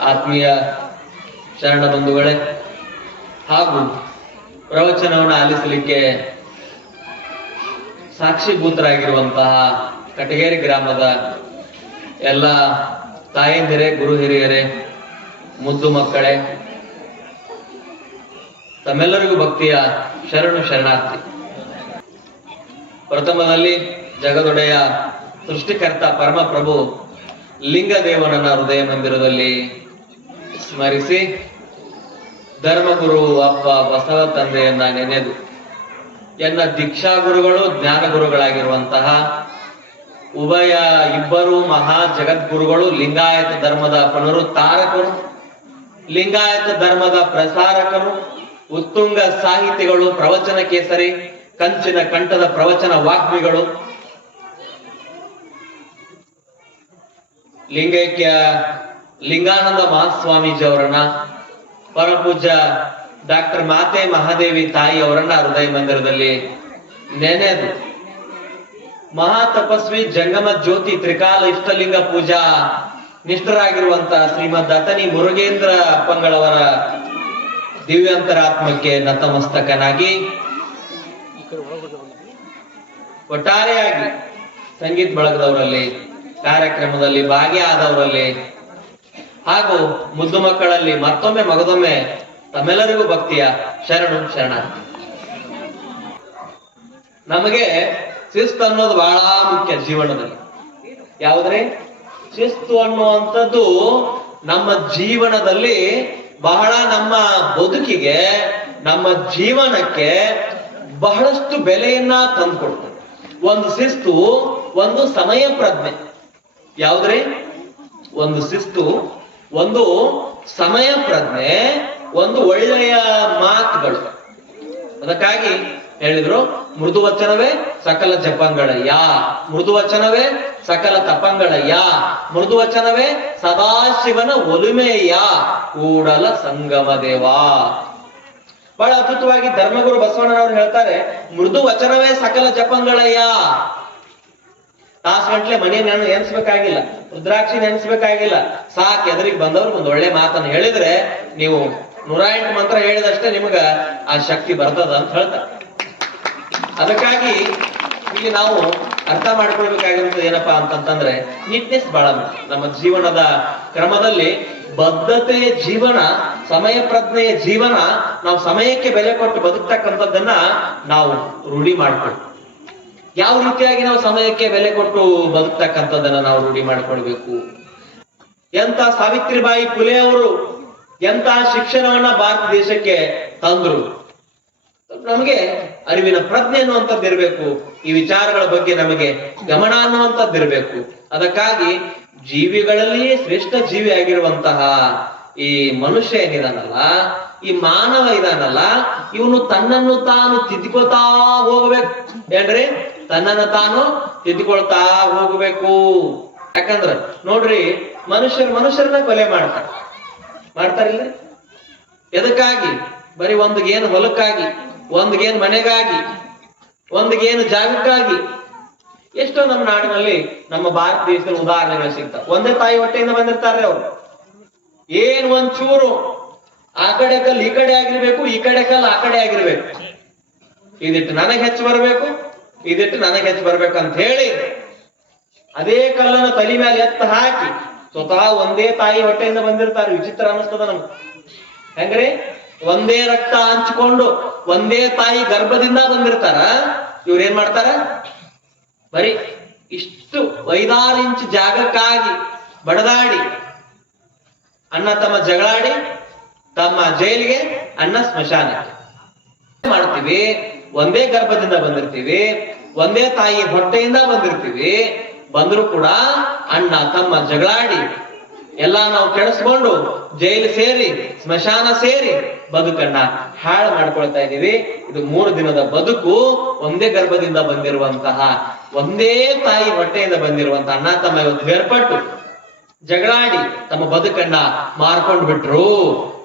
ಆತ್ಮೀಯ ಶರಣ ಬಂಧುಗಳೇ, ಹಾಗೂ ಪ್ರವಚನವನ್ನು ಆಲಿಸಲಿಕ್ಕೆ ಸಾಕ್ಷಿಭೂತರಾಗಿರುವಂತಹ ಕಟಗೇರಿ ಗ್ರಾಮದ ಎಲ್ಲ ತಾಯಂದಿರೇ ಗುರು ಹಿರಿಯರೇ ಮುದ್ದು ಮಕ್ಕಳೇ, ತಮ್ಮೆಲ್ಲರಿಗೂ ಭಕ್ತಿಯ ಶರಣು ಶರಣಾರ್ಥಿ. ಪ್ರಥಮದಲ್ಲಿ ಜಗದೊಡೆಯ ಸೃಷ್ಟಿಕರ್ತ ಪರಮಪ್ರಭು ಲಿಂಗದೇವನನ್ನ ಹೃದಯ ಮಂದಿರದಲ್ಲಿ ಸ್ಮರಿಸಿ, ಧರ್ಮಗುರು ಅಪ್ಪ ಬಸವ ತಂದೆಯನ್ನ ನೆನೆದು, ಎನ್ನ ದೀಕ್ಷಾ ಗುರುಗಳು, ಜ್ಞಾನ ಗುರುಗಳಾಗಿರುವಂತಹ ಉಭಯ ಇಬ್ಬರು ಮಹಾ ಜಗದ್ಗುರುಗಳು ಲಿಂಗಾಯತ ಧರ್ಮದ ಪುನರುತ್ತಾರಕರು ಲಿಂಗಾಯತ ಧರ್ಮದ ಪ್ರಸಾರಕರು, ಉತ್ತುಂಗ ಸಾಹಿತಿಗಳು, ಪ್ರವಚನ ಕೇಸರಿ, ಕಂಚಿನ ಕಂಠದ ಪ್ರವಚನ ವಾಗ್ಮಿಗಳು, ಲಿಂಗೈಕ್ಯ ಲಿಂಗಾನಂದ ಮಹಾಸ್ವಾಮೀಜಿ ಅವರನ್ನ ಪರಪೂಜ್ಯ ಡಾಕ್ಟರ್ ಮಾತೆ ಮಹಾದೇವಿ ತಾಯಿ ಅವರನ್ನ ಹೃದಯ ಮಂದಿರದಲ್ಲಿ ನೆನೆದು, ಮಹಾ ತಪಸ್ವಿ ಜಂಗಮ ಜ್ಯೋತಿ ತ್ರಿಕಾಲ ಇಷ್ಟಲಿಂಗ ಪೂಜಾ ನಿಷ್ಠರಾಗಿರುವಂತಹ ಶ್ರೀಮದ್ ದತ್ತನಿ ಮುರುಗೇಂದ್ರ ಅಪ್ಪಂಗಳವರ ದಿವ್ಯಾಂತರಾತ್ಮಕ್ಕೆ ನತಮಸ್ತಕನಾಗಿ, ಒಟ್ಟಾರೆಯಾಗಿ ಸಂಗೀತ ಬಳಗದವರಲ್ಲಿ, ಕಾರ್ಯಕ್ರಮದಲ್ಲಿ ಭಾಗಿಯಾದವರಲ್ಲಿ ಹಾಗೂ ಮುದ್ದು ಮಕ್ಕಳಲ್ಲಿ ಮತ್ತೊಮ್ಮೆ ಮಗದೊಮ್ಮೆ ತಮ್ಮೆಲ್ಲರಿಗೂ ಭಕ್ತಿಯ ಶರಣು ಶರಣಾರ್ಥಿ. ನಮಗೆ ಶಿಸ್ತು ಅನ್ನೋದು ಬಹಳ ಮುಖ್ಯ ಜೀವನದಲ್ಲಿ. ಯಾವುದ್ರೆ? ಶಿಸ್ತು ಅನ್ನುವಂಥದ್ದು ನಮ್ಮ ಜೀವನದಲ್ಲಿ ಬಹಳ ನಮ್ಮ ಬದುಕಿಗೆ, ನಮ್ಮ ಜೀವನಕ್ಕೆ ಬಹಳಷ್ಟು ಬೆಲೆಯನ್ನ ತಂದುಕೊಡ್ತದೆ. ಒಂದು ಶಿಸ್ತು ಒಂದು ಸಮಯ ಪ್ರಜ್ಞೆ ಯಾವುದ್ರಿ? ಒಂದು ಶಿಸ್ತು ಒಂದು ಸಮಯ ಪ್ರಜ್ಞೆ, ಒಂದು ಒಳ್ಳೆಯ ಮಾತುಗಳು ಅದಕ್ಕಾಗಿ ಹೇಳಿದ್ರು, ಮೃದು ವಚನವೇ ಸಕಲ ಜಪಂಗಳಯ್ಯ ಮೃದುವಚನವೇ ಮೃದು ವಚನವೇ ಸಕಲ ತಪಂಗಳಯ್ಯ ಮೃದುವಚನವೇ ಮೃದು ವಚನವೇ ಸದಾಶಿವನ ಒಲುಮೆಯ ಕೂಡಲ ಸಂಗಮ ದೇವಾ. ಬಹಳ ಅದ್ಭುತವಾಗಿ ಧರ್ಮಗುರು ಬಸವಣ್ಣನವರು ಹೇಳ್ತಾರೆ, ಮೃದು ವಚನವೇ ಸಕಲ ಜಪಂಗಳಯ್ಯ. ತಾಸು ಗಂಟ್ಲೆ ಮನೆ ನಾನು ಎನ್ಸ್ಬೇಕಾಗಿಲ್ಲ, ರುದ್ರಾಕ್ಷಿ ನೆನ್ಸ್ಬೇಕಾಗಿಲ್ಲ. ಸಾಕ್, ಎದುರಿಗೆ ಬಂದವ್ರಿಗೆ ಒಂದು ಒಳ್ಳೆ ಮಾತನ್ನು ಹೇಳಿದ್ರೆ ನೀವು ನೂರ ಎಂಟು ಮಂತ್ರ ಹೇಳಿದಷ್ಟೇ ನಿಮಗ ಆ ಶಕ್ತಿ ಬರ್ತದ ಅಂತ ಹೇಳ್ತಾರೆ. ಅದಕ್ಕಾಗಿ ಇಲ್ಲಿ ನಾವು ಅರ್ಥ ಮಾಡ್ಕೊಳ್ಬೇಕಾಗಿರುತ್ತದೆ ಏನಪ್ಪಾ ಅಂತಂತಂದ್ರೆ ನೀಟ್ನೆಸ್ ಬಹಳ ನಮ್ಮ ಜೀವನದ ಕ್ರಮದಲ್ಲಿ ಬದ್ಧತೆ ಜೀವನ ಸಮಯ ಪ್ರಜ್ಞೆಯ ಜೀವನ ನಾವು ಸಮಯಕ್ಕೆ ಬೆಲೆ ಕೊಟ್ಟು ಬದುಕ್ತಕ್ಕಂಥದ್ದನ್ನ ನಾವು ರೂಢಿ ಮಾಡ್ಕೊಳ್ತೀವಿ ಯಾವ ರೀತಿಯಾಗಿ ನಾವು ಸಮಯಕ್ಕೆ ಬೆಲೆ ಕೊಟ್ಟು ಬದುಕ್ತಕ್ಕಂಥದ್ದನ್ನ ನಾವು ರೂಢಿ ಮಾಡ್ಕೊಳ್ಬೇಕು? ಎಂತ ಸಾವಿತ್ರಿಬಾಯಿ ಫುಲೆ ಅವರು ಎಂತ ಶಿಕ್ಷಣವನ್ನ ಭಾರತ ದೇಶಕ್ಕೆ ತಂದ್ರು? ನಮಗೆ ಅರಿವಿನ ಪ್ರಜ್ಞೆ ಅನ್ನುವಂಥದ್ದು ಇರಬೇಕು. ಈ ವಿಚಾರಗಳ ಬಗ್ಗೆ ನಮಗೆ ಗಮನ ಅನ್ನುವಂಥದ್ದು ಇರಬೇಕು. ಅದಕ್ಕಾಗಿ ಜೀವಿಗಳಲ್ಲಿಯೇ ಶ್ರೇಷ್ಠ ಜೀವಿ ಆಗಿರುವಂತಹ ಈ ಮನುಷ್ಯ ಏನಿದಾನಲ್ಲ, ಈ ಮಾನವ ಇದಾನಲ್ಲ, ಇವನು ತನ್ನನ್ನು ತಾನು ತಿದ್ಕೋತಾ ಹೋಗ್ಬೇಕು. ಏನ್ರಿ? ತನ್ನನ್ನು ತಾನು ತಿದ್ದುಕೊಳ್ತಾ ಹೋಗಬೇಕು. ಯಾಕಂದ್ರ ನೋಡ್ರಿ, ಮನುಷ್ಯರು ಮನುಷ್ಯರನ್ನ ಕೊಲೆ ಮಾಡ್ತಾರೆ. ಮಾಡ್ತಾರಿಲ್ಲ ಎದಕ್ಕಾಗಿ? ಬರೀ ಒಂದ್ಗೇನು ಹೊಲಕ್ಕಾಗಿ, ಒಂದ್ಗೇನ್ ಮನೆಗಾಗಿ, ಒಂದ್ಗೇನು ಜಾಗಕ್ಕಾಗಿ? ಎಷ್ಟೋ ನಮ್ಮ ನಾಡಿನಲ್ಲಿ ನಮ್ಮ ಭಾರತ ದೇಶದ ಉದಾಹರಣೆಗಳು ಸಿಗ್ತಾವ. ಒಂದೇ ತಾಯಿ ಹೊಟ್ಟೆಯಿಂದ ಬಂದಿರ್ತಾರೆ ಅವರು. ಏನ್ ಒಂದ್ ಚೂರು ಆ ಕಡೆ ಕಲ್ಲು ಈ ಕಡೆ ಆಗಿರ್ಬೇಕು, ಈ ಕಡೆ ಕಲ್ಲು ಆ ಕಡೆ ಆಗಿರ್ಬೇಕು. ಇದಿಟ್ಟು ನನಗೆ ಹೆಚ್ಚು ಬರಬೇಕು ಇದಿಟ್ಟು ನನಗೆ ಹೆಚ್ಚು ಬರ್ಬೇಕು ಅಂತ ಹೇಳಿ ಅದೇ ಕಲ್ಲನ್ನು ತಲೆ ಮೇಲೆ ಎತ್ತ ಹಾಕಿ ಸ್ವತಃ ಒಂದೇ ತಾಯಿ ಹೊಟ್ಟೆಯಿಂದ ಬಂದಿರ್ತಾರೆ. ವಿಚಿತ್ರ ಅನಿಸ್ತದ ನಮ್ಗೆ. ಹೆಂಗ್ರಿ? ಒಂದೇ ರಕ್ತ ಹಂಚಿಕೊಂಡು ಒಂದೇ ತಾಯಿ ಗರ್ಭದಿಂದ ಬಂದಿರ್ತಾರ. ಇವ್ರೇನ್ ಮಾಡ್ತಾರ? ಬರೀ ಇಷ್ಟು ಐದಾರು ಇಂಚ್ ಜಾಗಕ್ಕಾಗಿ ಬಡದಾಡಿ ಅಣ್ಣ ತಮ್ಮ ಜಗಳಾಡಿ ತಮ್ಮ ಜೈಲಿಗೆ ಅಣ್ಣ ಸ್ಮಶಾನಕ್ಕೆ ಮಾಡ್ತೀವಿ. ಒಂದೇ ಗರ್ಭದಿಂದ ಬಂದಿರ್ತೀವಿ, ಒಂದೇ ತಾಯಿ ಹೊಟ್ಟೆಯಿಂದ ಬಂದಿರ್ತೀವಿ, ಬಂದ್ರು ಕೂಡ ಅಣ್ಣ, ತಮ್ಮ ಜಗಳಾಡಿ ಎಲ್ಲಾ ನಾವು ಕೆಡಿಸ್ಕೊಂಡು ಜೈಲು ಸೇರಿ, ಸ್ಮಶಾನ ಸೇರಿ ಬದುಕನ್ನ ಹಾಳು ಮಾಡ್ಕೊಳ್ತಾ ಇದೀವಿ ಇದು ಮೂರು ದಿನದ ಬದುಕು, ಒಂದೇ ಗರ್ಭದಿಂದ ಬಂದಿರುವಂತಹ, ಒಂದೇ ತಾಯಿ ಹೊಟ್ಟೆಯಿಂದ ಬಂದಿರುವಂತಹ ಅಣ್ಣ, ತಮ್ಮ ಇವತ್ತು ಬೇರ್ಪಟ್ಟು ಜಗಳಾಡಿ ತಮ್ಮ ಬದುಕನ್ನ ಮಾರ್ಕೊಂಡ್ ಬಿಟ್ರು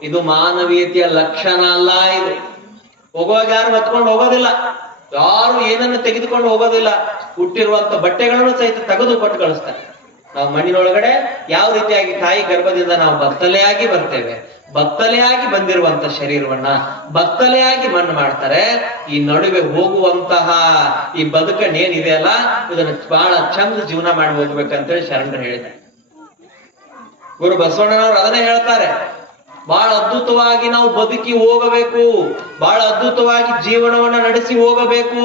ಇದು ಮಾನವೀಯತೆಯ ಲಕ್ಷಣ ಅಲ್ಲ ಇದು. ಹೋಗುವಾಗ ಯಾರು ಹೊತ್ಕೊಂಡು ಹೋಗೋದಿಲ್ಲ. ಯಾರು ಏನನ್ನು ತೆಗೆದುಕೊಂಡು ಹೋಗೋದಿಲ್ಲ. ಹುಟ್ಟಿರುವಂತ ಬಟ್ಟೆಗಳನ್ನು ಸಹಿತ ತೆಗೆದು ಕೊಟ್ಟು ಕಳಿಸ್ತಾರೆ. ನಾವು ಮಣ್ಣಿನೊಳಗಡೆ ಯಾವ ರೀತಿಯಾಗಿ ತಾಯಿ ಗರ್ಭದಿಂದ ನಾವು ಬತ್ತಲೆಯಾಗಿ ಬರ್ತೇವೆ ಬತ್ತಲೆಯಾಗಿ ಬಂದಿರುವಂತ ಶರೀರವನ್ನ ಬತ್ತಲೆಯಾಗಿ ಮಣ್ಣು ಮಾಡ್ತಾರೆ. ಈ ನಡುವೆ ಹೋಗುವಂತಹ ಈ ಬದುಕನ್ನೇನಿದೆ ಅಲ್ಲ, ಇದನ್ನ ಬಹಳ ಚಂದ ಜೀವನ ಮಾಡಿ ಹೋಗ್ಬೇಕಂತೇಳಿ ಶರಣರು ಹೇಳಿದ್ದಾರೆ. ಗುರು ಬಸವಣ್ಣನವರು ಅದನ್ನೇ ಹೇಳ್ತಾರೆ. ಬಹಳ ಅದ್ಭುತವಾಗಿ ನಾವು ಬದುಕಿ ಹೋಗಬೇಕು. ಬಹಳ ಅದ್ಭುತವಾಗಿ ಜೀವನವನ್ನ ನಡೆಸಿ ಹೋಗಬೇಕು.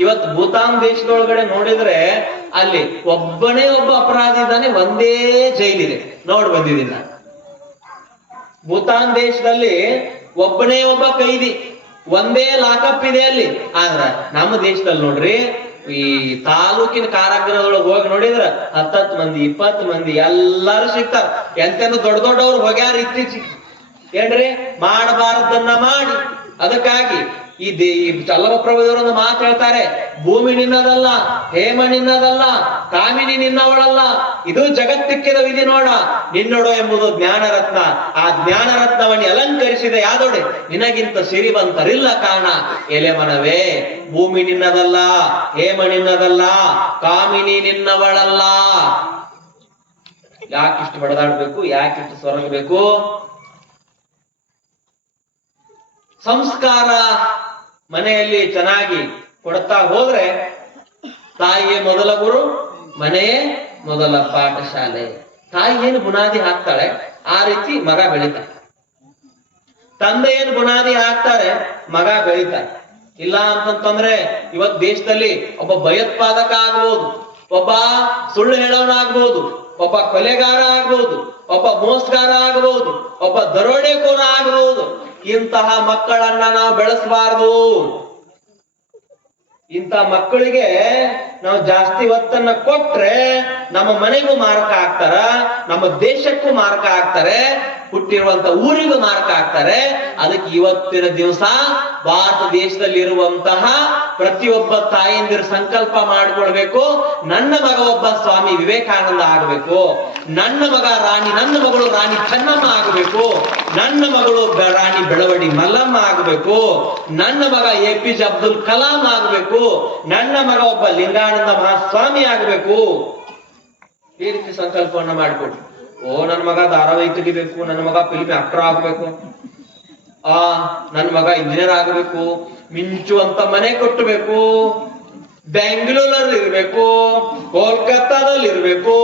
ಇವತ್ತು ಭೂತಾನ್ ದೇಶದೊಳಗಡೆ ನೋಡಿದ್ರೆ ಅಲ್ಲಿ ಒಬ್ಬನೇ ಒಬ್ಬ ಅಪರಾಧಿ ಇದ್ದಾನೆ, ಒಂದೇ ಜೈಲಿದೆ. ನೋಡ್ ಬಂದಿದ್ದೀನಿ ನಾನು. ಭೂತಾನ್ ದೇಶದಲ್ಲಿ ಒಬ್ಬನೇ ಒಬ್ಬ ಕೈದಿ, ಒಂದೇ ಲಾಕಪ್ ಇದೆ ಅಲ್ಲಿ. ಆದ್ರ ನಮ್ಮ ದೇಶದಲ್ಲಿ ನೋಡ್ರಿ, ಈ ತಾಲೂಕಿನ ಕಾರಾಗೃಹದೊಳಗೆ ಹೋಗಿ ನೋಡಿದ್ರ ಹತ್ತತ್ ಮಂದಿ, ಇಪ್ಪತ್ತು ಮಂದಿ ಎಲ್ಲಾರು ಸಿಗ್ತಾರ. ಎಂತೆನ ದೊಡ್ಡ ದೊಡ್ಡವ್ರು ಹೋಗ್ಯಾರ ಇತ್ತೀಚಿಗೆ. ಏನ್ರಿ? ಮಾಡಬಾರದನ್ನ ಮಾಡಿ. ಅದಕ್ಕಾಗಿ ಈ ದೇ, ಈ ಚಲ್ಲಭಪ್ರಭುದವರು ಒಂದು ಮಾತು ಹೇಳ್ತಾರೆ, ಭೂಮಿ ನಿನ್ನದಲ್ಲ, ಹೇಮ ನಿನ್ನದಲ್ಲ, ಕಾಮಿನಿ ನಿನ್ನವಳಲ್ಲ, ಇದು ಜಗತ್ತಿಕ್ಕಿದ ವಿಧಿ ನೋಡ. ನಿನ್ನೊಡು ಎಂಬುದು ಜ್ಞಾನರತ್ನ. ಆ ಜ್ಞಾನರತ್ನವನ್ನು ಅಲಂಕರಿಸಿದ ಯಾದೊಡೆ, ನಿನಗಿಂತ ಸಿರಿವಂತರಿಲ್ಲ ಕಾರಣ. ಎಲೆ ಮನವೇ, ಭೂಮಿ ನಿನ್ನದಲ್ಲ, ಹೇಮ ನಿನ್ನದಲ್ಲ, ಕಾಮಿನಿ ನಿನ್ನವಳಲ್ಲ. ಯಾಕಿಷ್ಟು ಬಡದಾಡ್ಬೇಕು, ಯಾಕಿಷ್ಟು ಸೊರಗಬೇಕು? ಸಂಸ್ಕಾರ ಮನೆಯಲ್ಲಿ ಚೆನ್ನಾಗಿ ಕೊಡ್ತಾ ಹೋದ್ರೆ ತಾಯಿಯೇ ಮೊದಲ ಗುರು, ಮನೆಯೇ ಮೊದಲ ಪಾಠಶಾಲೆ. ತಾಯಿ ಏನು ಬುನಾದಿ ಹಾಕ್ತಾಳೆ, ಆ ರೀತಿ ಮಗ ಬೆಳಿತಾನೆ. ತಂದೆ ಏನು ಬುನಾದಿ ಹಾಕ್ತಾರೆ, ಮಗ ಬೆಳಿತಾನೆ. ಇಲ್ಲ ಅಂತಂತಂದ್ರೆ ಇವತ್ ದೇಶದಲ್ಲಿ ಒಬ್ಬ ಭಯೋತ್ಪಾದಕ ಆಗ್ಬೋದು, ಒಬ್ಬ ಸುಳ್ಳು ಹೇಳೋನಾಗ್ಬೋದು ಒಬ್ಬ ಕೊಲೆಗಾರ ಆಗ್ಬೋದು, ಒಬ್ಬ ಮೋಸಗಾರ ಆಗಬಹುದು ಒಬ್ಬ ದರೋಡೆಕೋರ ಆಗಬಹುದು ಇಂತಹ ಮಕ್ಕಳನ್ನ ನಾವು ಬೆಳೆಸಬಾರದು. ಇಂಥ ಮಕ್ಕಳಿಗೆ ನಾವು ಜಾಸ್ತಿ ಒತ್ತನ್ನ ಕೊಟ್ರೆ ನಮ್ಮ ಮನೆಗೂ ಮಾರಕ ಆಗ್ತಾರ, ನಮ್ಮ ದೇಶಕ್ಕೂ ಮಾರಕ ಆಗ್ತಾರೆ. ಹುಟ್ಟಿರುವಂತ ಊರಿಗೂ ಮಾರ್ಕ್ ಆಗ್ತಾರೆ. ಅದಕ್ಕೆ ಇವತ್ತಿನ ದಿವಸ ಭಾರತ ದೇಶದಲ್ಲಿ ಇರುವಂತಹ ಪ್ರತಿಯೊಬ್ಬ ತಾಯಂದಿರು ಸಂಕಲ್ಪ ಮಾಡ್ಕೊಳ್ಬೇಕು. ನನ್ನ ಮಗ ಒಬ್ಬ ಸ್ವಾಮಿ ವಿವೇಕಾನಂದ ಆಗಬೇಕು. ನನ್ನ ಮಗ ರಾಣಿ, ನನ್ನ ಮಗಳು ರಾಣಿ ಚೆನ್ನಮ್ಮ ಆಗಬೇಕು. ನನ್ನ ಮಗಳು ರಾಣಿ ಬೆಳವಡಿ ಮಲ್ಲಮ್ಮ ಆಗಬೇಕು. ನನ್ನ ಮಗ A P J Abdul Kalam ಆಗಬೇಕು. ನನ್ನ ಮಗ ಒಬ್ಬ ಲಿಂಗಾನಂದ ಮಹಾಸ್ವಾಮಿ ಆಗಬೇಕು. ಈ ರೀತಿ ಸಂಕಲ್ಪವನ್ನ ಮಾಡಿಕೊಡು. ಓ, ನನ್ನ ಮಗ ಧಾರಾವಾಹಿ ತೆಗಿಬೇಕು ನನ್ನ ಮಗ ಫಿಲ್ಮ್ ಆಕ್ಟರ್ ಆಗ್ಬೇಕು. ಆ ನನ್ ಮಗ ಇಂಜಿನಿಯರ್ ಆಗ್ಬೇಕು. ಮಿಂಚು ಅಂತ ಮನೆ ಕಟ್ಟಬೇಕು. ಬೆಂಗಳೂರಲ್ಲಿ ಇರ್ಬೇಕು ಕೋಲ್ಕತ್ತಾದಲ್ಲಿ ಇರ್ಬೇಕು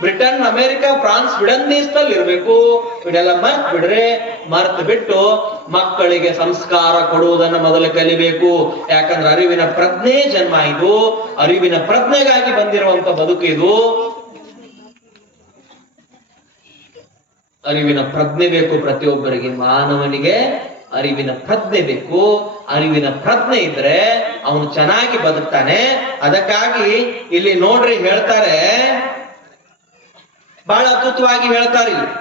ಬ್ರಿಟನ್, ಅಮೆರಿಕ, ಫ್ರಾನ್ಸ್, ಸ್ವೀಡನ್ ದೇಶದಲ್ಲಿ ಇರ್ಬೇಕು ಇವನ್ನೆಲ್ಲ ಮರ್ತ್ ಬಿಡ್ರೆ ಮರ್ತ್ ಬಿಟ್ಟು ಮಕ್ಕಳಿಗೆ ಸಂಸ್ಕಾರ ಕೊಡುವುದನ್ನ ಮೊದಲು ಕಲಿಬೇಕು. ಯಾಕಂದ್ರೆ ಅರಿವಿನ ಪ್ರಜ್ಞೆ ಜನ್ಮ ಇದು. ಅರಿವಿನ ಪ್ರಜ್ಞೆಗಾಗಿ ಬಂದಿರುವಂತ ಬದುಕು ಇದು. ಅರಿವಿನ ಪ್ರಜ್ಞೆ ಬೇಕು ಪ್ರತಿಯೊಬ್ಬರಿಗೆ. ಮಾನವನಿಗೆ ಅರಿವಿನ ಪ್ರಜ್ಞೆ ಬೇಕು. ಅರಿವಿನ ಪ್ರಜ್ಞೆ ಇದ್ರೆ ಅವನು ಚೆನ್ನಾಗಿ ಬದುಕ್ತಾನೆ. ಅದಕ್ಕಾಗಿ ಇಲ್ಲಿ ನೋಡ್ರಿ ಹೇಳ್ತಾರೆ, ಬಹಳ ಅದ್ಭುತವಾಗಿ ಹೇಳ್ತಾರೆ ಇಲ್ಲಿ.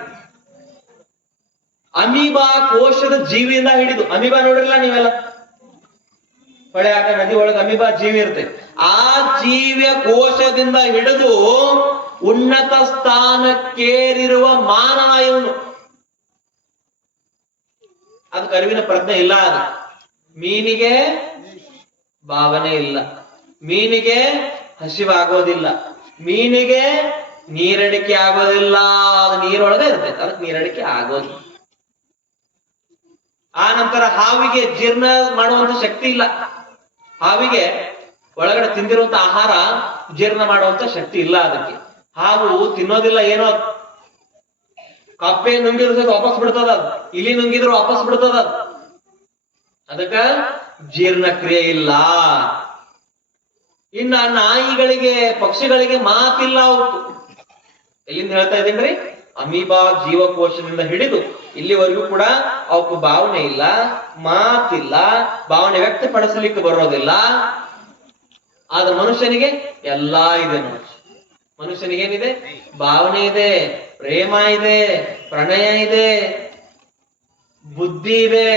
ಅಮೀಬಾ ಕೋಶದ ಜೀವಿಯಿಂದ ಹಿಡಿದು, ಅಮೀಬಾ ನೋಡಿರಲ್ಲ ನೀವೆಲ್ಲ? ಹೊಳೆ ಆಗ ನದಿ ಒಳಗೆ ಅಮೀಬಾ ಜೀವಿ ಇರುತ್ತೆ. ಆ ಜೀವಿಯ ಕೋಶದಿಂದ ಹಿಡಿದು ಉನ್ನತ ಸ್ಥಾನಕ್ಕೇರಿರುವ ಮಾನವ ಇವನು. ಅದು ಅರಿವಿನ ಪ್ರಜ್ಞೆ ಇಲ್ಲ ಅದು. ಮೀನಿಗೆ ಭಾವನೆ ಇಲ್ಲ. ಮೀನಿಗೆ ಹಸಿವಾಗೋದಿಲ್ಲ. ಮೀನಿಗೆ ನೀರಡಿಕೆ ಆಗೋದಿಲ್ಲ. ಅದು ನೀರೊಳಗೆ ಇರ್ತೈತೆ ಅದಕ್ಕೆ ನೀರಡಿಕೆ ಆಗೋದು. ಆ ನಂತರ ಹಾವಿಗೆ ಜೀರ್ಣ ಮಾಡುವಂತ ಶಕ್ತಿ ಇಲ್ಲ. ಹಾವಿಗೆ ಒಳಗಡೆ ತಿಂದಿರುವಂತ ಆಹಾರ ಜೀರ್ಣ ಮಾಡುವಂತ ಶಕ್ತಿ ಇಲ್ಲ ಅದಕ್ಕೆ. ಹಾವು ತಿನ್ನೋದಿಲ್ಲ ಏನೋ. ಕಪ್ಪೆ ನುಂಗಿದ್ರೆ ವಾಪಸ್ ಬಿಡ್ತದ, ಇಲಿ ನುಂಗಿದ್ರು ವಾಪಸ್ ಬಿಡ್ತದ. ಅದು ಅದಕ್ಕ ಜೀರ್ಣಕ್ರಿಯೆ ಇಲ್ಲ. ಇನ್ನ ನಾಯಿಗಳಿಗೆ, ಪಕ್ಷಿಗಳಿಗೆ ಮಾತಿಲ್ಲ ಅವತ್ತು. ಎಲ್ಲಿಂದ ಹೇಳ್ತಾ ಇದ್ದೀನ್ರಿ ಅಮೀಬಾ ಜೀವಕೋಶದಿಂದ ಹಿಡಿದು ಇಲ್ಲಿವರೆಗೂ ಕೂಡ ಅವಕ್ಕೂ ಭಾವನೆ ಇಲ್ಲ, ಮಾತಿಲ್ಲ, ಭಾವನೆ ವ್ಯಕ್ತಪಡಿಸಲಿಕ್ಕೆ ಬರೋದಿಲ್ಲ. ಆದ್ರೆ ಮನುಷ್ಯನಿಗೆ ಎಲ್ಲಾ ಇದೆ ನೋಡಿ ಮನುಷ್ಯನಿಗೆ ಏನಿದೆ? ಭಾವನೆ ಇದೆ, ಪ್ರೇಮ ಇದೆ, ಪ್ರಣಯ ಇದೆ, ಬುದ್ಧಿ ಇದೆ,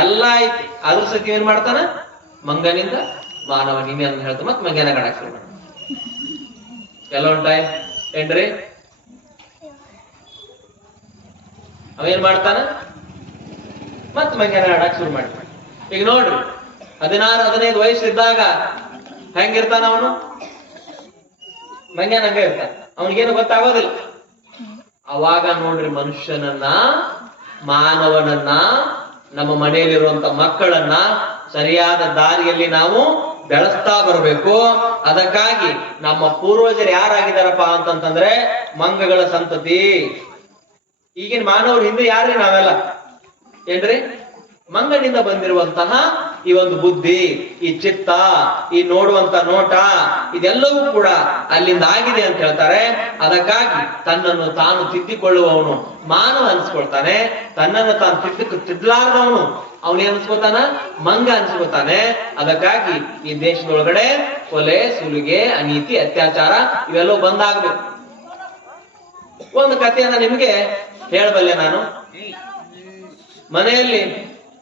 ಎಲ್ಲ ಐತಿ. ಅದ್ರ ಸತಿ ಏನ್ ಮಾಡ್ತಾನ? ಮಂಗನಿಂದ ಮಾನವ ನಿನ್ನೆ ಅಂತ ಹೇಳ್ತಾ ಮತ್ ಮಂಗನ ಗಡಕ್ ಶುರು ಕೆಲವೊಂದ್ ಟೈಮ್ ಏನ್ರಿ? ಅವೇನ್ ಮಾಡ್ತಾನ? ಮತ್ ಮಂಗನ ಆಡಕ್ ಶುರು ಮಾಡ್ತಾನೆ. ಈಗ ನೋಡ್ರಿ, ಹದಿನಾರು, ಹದಿನೈದು ವಯಸ್ಸಿದ್ದಾಗ ಹೆಂಗಿರ್ತಾನ ಅವನು? ಮಂಗ್ಯಾನ ಹಂಗ ಇರ್ತಾನ. ಅವನಿಗೇನು ಗೊತ್ತಾಗೋದಿಲ್ಲ. ಅವಾಗ ನೋಡ್ರಿ ಮನುಷ್ಯನನ್ನ, ಮಾನವನನ್ನ, ನಮ್ಮ ಮನೆಯಲ್ಲಿರುವಂತ ಮಕ್ಕಳನ್ನ ಸರಿಯಾದ ದಾರಿಯಲ್ಲಿ ನಾವು ಬೆಳೆಸ್ತಾ ಬರಬೇಕು. ಅದಕ್ಕಾಗಿ ನಮ್ಮ ಪೂರ್ವಜರು ಯಾರಾಗಿದ್ದಾರಪ್ಪ ಅಂತಂತಂದ್ರೆ ಮಂಗಗಳ ಸಂತತಿ. ಈಗಿನ ಮಾನವರು ಹಿಂದೆ ಯಾರ್ರಿ ನಾವೆಲ್ಲ? ಏನ್ರಿ? ಮಂಗನಿಂದ ಬಂದಿರುವಂತಹ ಈ ಒಂದು ಬುದ್ಧಿ, ಈ ಚಿತ್ತ, ಈ ನೋಡುವಂತ ನೋಟ, ಇದೆಲ್ಲವೂ ಕೂಡ ಅಲ್ಲಿಂದ ಆಗಿದೆ ಅಂತ ಹೇಳ್ತಾರೆ. ಅದಕ್ಕಾಗಿ ತನ್ನನ್ನು ತಾನು ತಿದ್ದಿಕೊಳ್ಳುವವನು ಮಾನವ ಅನ್ಸ್ಕೊಳ್ತಾನೆ. ತನ್ನನ್ನು ತಾನು ತಿದ್ದು ತಿದ್ದಲಾರದವನು ಅವನೇ ಅನ್ಸ್ಕೊತಾನ ಮಂಗ ಅನ್ಸ್ಕೊತಾನೆ ಅದಕ್ಕಾಗಿ ಈ ದೇಶದೊಳಗಡೆ ಕೊಲೆ, ಸುಲಿಗೆ, ಅನೀತಿ, ಅತ್ಯಾಚಾರ ಇವೆಲ್ಲವೂ ಬಂದಾಗ್ಬೇಕು. ಒಂದು ಕಥೆಯನ್ನ ನಿಮ್ಗೆ ಹೇಳಬಲ್ಲೆ ನಾನು. ಮನೆಯಲ್ಲಿ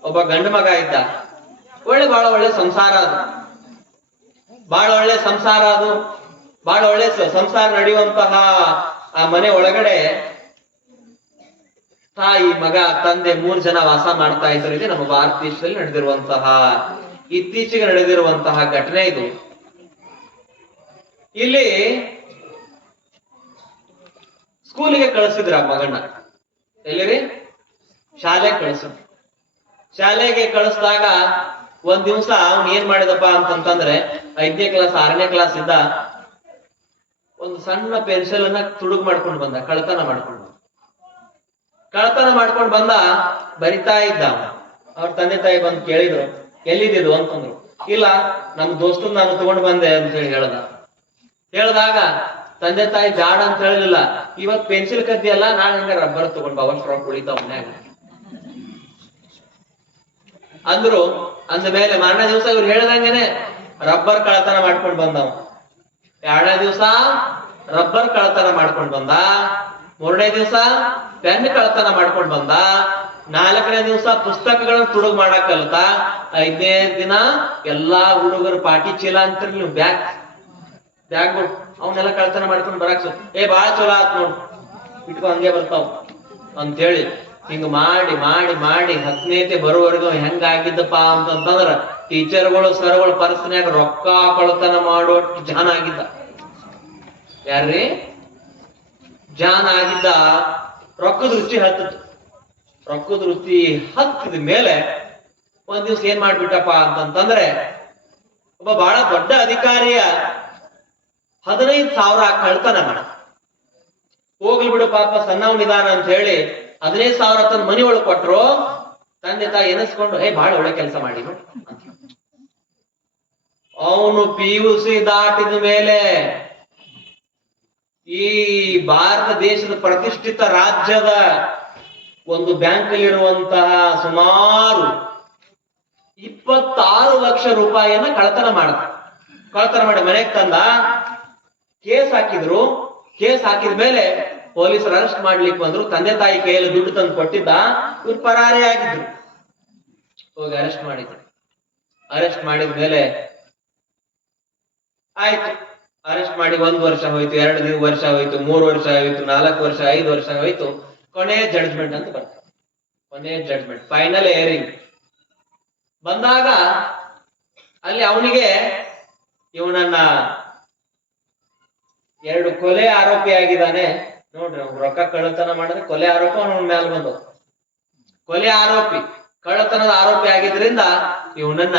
ಒಬ್ಬ ಗಂಡು ಮಗ ಇದ್ದ. ಒಳ್ಳೆ ಬಹಳ ಒಳ್ಳೆ ಸಂಸಾರ ಅದು. ಬಹಳ ಒಳ್ಳೆ ಸಂಸಾರ ಅದು. ಬಹಳ ಒಳ್ಳೆ ಸಂಸಾರ ನಡೆಯುವಂತಹ ಆ ಮನೆ ಒಳಗಡೆ ತಾಯಿ, ಮಗ, ತಂದೆ ಮೂರ್ ಜನ ವಾಸ ಮಾಡ್ತಾ ಇದ್ರು ಇದೆ ನಮ್ಮ ಭಾರತ ದೇಶದಲ್ಲಿ ನಡೆದಿರುವಂತಹ, ಇತ್ತೀಚೆಗೆ ನಡೆದಿರುವಂತಹ ಘಟನೆ ಇದು. ಇಲ್ಲಿ ಸ್ಕೂಲಿಗೆ ಕಳಿಸಿದ್ರ ಮಗನ ಎಲ್ಲಿ ಎಲ್ಲಿರಿ? ಶಾಲೆಗೆ ಕಳಿಸಿದ್ರು. ಶಾಲೆಗೆ ಕಳಿಸಿದಾಗ ಒಂದ್ ದಿವ್ಸ ಅವ್ನ್ ಏನ್ ಮಾಡಿದಪ್ಪ ಅಂತಂತಂದ್ರೆ ಐದನೇ ಕ್ಲಾಸ್ ಆರನೇ ಕ್ಲಾಸ್ ಇದ್ದ ಒಂದು ಸಣ್ಣ ಪೆನ್ಸಿಲ್ ಅನ್ನ ತುಡುಗ್ ಮಾಡ್ಕೊಂಡು ಬಂದ ಕಳ್ತನ ಮಾಡ್ಕೊಂಡು. ಕಳ್ತನ ಮಾಡ್ಕೊಂಡು ಬಂದ ಬರಿತಾ ಇದ್ದ ಅವ. ಅವ್ರ ತಂದೆ ತಾಯಿ ಬಂದು ಕೇಳಿದ್ರು ಎಲ್ಲಿದ್ದು ಅಂತಂದ್ರು ಇಲ್ಲ, ನಮ್ ದೋಸ್ತನ್ ನಾನು ತಗೊಂಡ್ ಬಂದೆ ಅಂತ ಹೇಳಿ ಹೇಳ್ದ ಹೇಳ್ದಾಗ, ತಂದೆ ತಾಯಿ ಜಾಡ ಅಂತ ಹೇಳಿಲ್ಲ ಇವತ್ ಪೆನ್ಸಿಲ್ ಕದ್ದಿಯಲ್ಲ ನಾನು ಹಂಗ ರಬ್ಬರ್ ತಗೊಂಡ್ ಅವಷ್ಟು ರೊಕ್ಕ ಉಳಿತಾವ್ ಮನ್ಯಾಗ ಅಂದ್ರು, ಅಂದ ಮೇಲೆ ಮಾರನೇ ದಿವಸ ಇವ್ರು ಹೇಳ್ದಂಗೆನೆ ರಬ್ಬರ್ ಕಳತನ ಮಾಡ್ಕೊಂಡ್ ಬಂದವ. ಎರಡನೇ ದಿವಸ ರಬ್ಬರ್ ಕಳತನ ಮಾಡ್ಕೊಂಡ್ ಬಂದ. ಮೂರನೇ ದಿವಸ ಪೆನ್ ಕಳತನ ಮಾಡ್ಕೊಂಡ್ ಬಂದ. ನಾಲ್ಕನೇ ದಿವಸ ಪುಸ್ತಕಗಳನ್ನ ತುಡುಗ್ ಮಾಡಕ್ ಕಲ್ತ. ಐದನೇ ದಿನ ಎಲ್ಲಾ ಹುಡುಗರು ಪಾಟಿ ಚೀಲ ಅಂತೀರಿ ನೀವು ಬ್ಯಾಗ್. ಬ್ಯಾಗ್ಗಳು ಅವನ್ನೆಲ್ಲ ಕಳತನ ಮಾಡ್ಕೊಂಡು ಬರಾಕ್ ಏ, ಬಾಳ ಚಲೋ ಆತ್ ನೋಡು. ಇಟ್ಕೊ ಹಂಗೆ ಬರ್ತಾವ. ಅಂತೇಳಿ ಹಿಂಗ ಮಾಡಿ ಮಾಡಿ ಮಾಡಿ ಹತ್ತನೇತೆ ಬರುವವರೆಗೂ ಹೆಂಗಾಗಿದ್ದಪ್ಪ ಅಂತಂತಂದ್ರ ಟೀಚರ್ಗಳು ಸರ್ಗಳು ಪರ್ಸನ್ಯಾಗ ರೊಕ್ಕ ಕಳತನ ಮಾಡೋ ಜಾನ ಆಗಿದ್ದ. ಯಾರ್ರಿ? ಜಾನ ಆಗಿದ್ದ ರೊಕ್ಕದ ರುಚಿ ಹತ್ತದ. ರೊಕ್ಕದ ರುಚಿ ಹತ್ತಿದ ಮೇಲೆ ಒಂದ್ ದಿವ್ಸ ಏನ್ ಮಾಡ್ಬಿಟ್ಟಪ್ಪ ಅಂತಂತಂದ್ರೆ ಒಬ್ಬ ಬಹಳ ದೊಡ್ಡ ಅಧಿಕಾರಿಯ ಹದಿನೈದು ಸಾವಿರ ಕಳ್ತನ ಮಾಡ. ಹೋಗ್ಲಿ ಬಿಡು ಪಾಪ ಸಣ್ಣವ್ ನಿಧಾನ ಅಂತ ಹೇಳಿ ಹದಿನೈದು ಸಾವಿರ ತನ್ನ ಮನಿ ಒಳಗೆ ಕೊಟ್ರು, ತಂದೆ ತಾಯಿ ಎನಿಸ್ಕೊಂಡು ಹೇ ಬಹಳ ಒಳ್ಳೆ ಕೆಲಸ ಮಾಡಿ ಅವನು ಪಿ ಯು ಸಿ ದಾಟಿದ ಮೇಲೆ ಈ ಭಾರತ ದೇಶದ ಪ್ರತಿಷ್ಠಿತ ರಾಜ್ಯದ ಒಂದು ಬ್ಯಾಂಕ್ ಇರುವಂತಹ ಸುಮಾರು ಇಪ್ಪತ್ತಾರು ಲಕ್ಷ ರೂಪಾಯಿಯನ್ನ ಕಳತನ ಮಾಡ್ದ ಕಳತನ ಮಾಡಿ ಮನೆಗೆ ತಂದ, ಕೇಸ್ ಹಾಕಿದ್ರು. ಕೇಸ್ ಹಾಕಿದ ಮೇಲೆ ಪೊಲೀಸರು ಅರೆಸ್ಟ್ ಮಾಡ್ಲಿಕ್ಕೆ ಬಂದ್ರು. ತಂದೆ ತಾಯಿ ಕೈಯಲ್ಲಿ ದುಡ್ಡು ತಂದು ಕೊಟ್ಟಿದ್ದ, ಇವ್ರು ಪರಾರಿ ಆಗಿದ್ರು. ಹೋಗಿ ಅರೆಸ್ಟ್ ಮಾಡಿದ್ರು. ಅರೆಸ್ಟ್ ಮಾಡಿದ ಮೇಲೆ ಆಯ್ತು. ಅರೆಸ್ಟ್ ಮಾಡಿ ಒಂದ್ ವರ್ಷ ಹೋಯ್ತು, ಎರಡು ವರ್ಷ ಹೋಯ್ತು, ಮೂರು ವರ್ಷ ಹೋಯ್ತು, ನಾಲ್ಕು ವರ್ಷ, ಐದು ವರ್ಷ ಹೋಯ್ತು. ಕೊನೆ ಜಡ್ಜ್ಮೆಂಟ್ ಅಂತ ಬರ್ತದೆ ಕೊನೆ ಜಡ್ಜ್ಮೆಂಟ್ ಫೈನಲ್ ಏರಿಂಗ್ ಬಂದಾಗ ಅಲ್ಲಿ ಅವನಿಗೆ ಇವನನ್ನ ಎರಡು ಕೊಲೆ ಆರೋಪಿ ಆಗಿದ್ದಾನೆ ನೋಡ್ರಿ, ಅವ್ನು ರೊಕ್ಕ ಕಳ್ಳತನ ಮಾಡಿದ್ರೆ ಕೊಲೆ ಆರೋಪ ಅವನ ಮ್ಯಾಲ ಬಂದು ಕೊಲೆ ಆರೋಪಿ, ಕಳ್ಳತನದ ಆರೋಪಿ ಆಗಿದ್ರಿಂದ ಇವನನ್ನ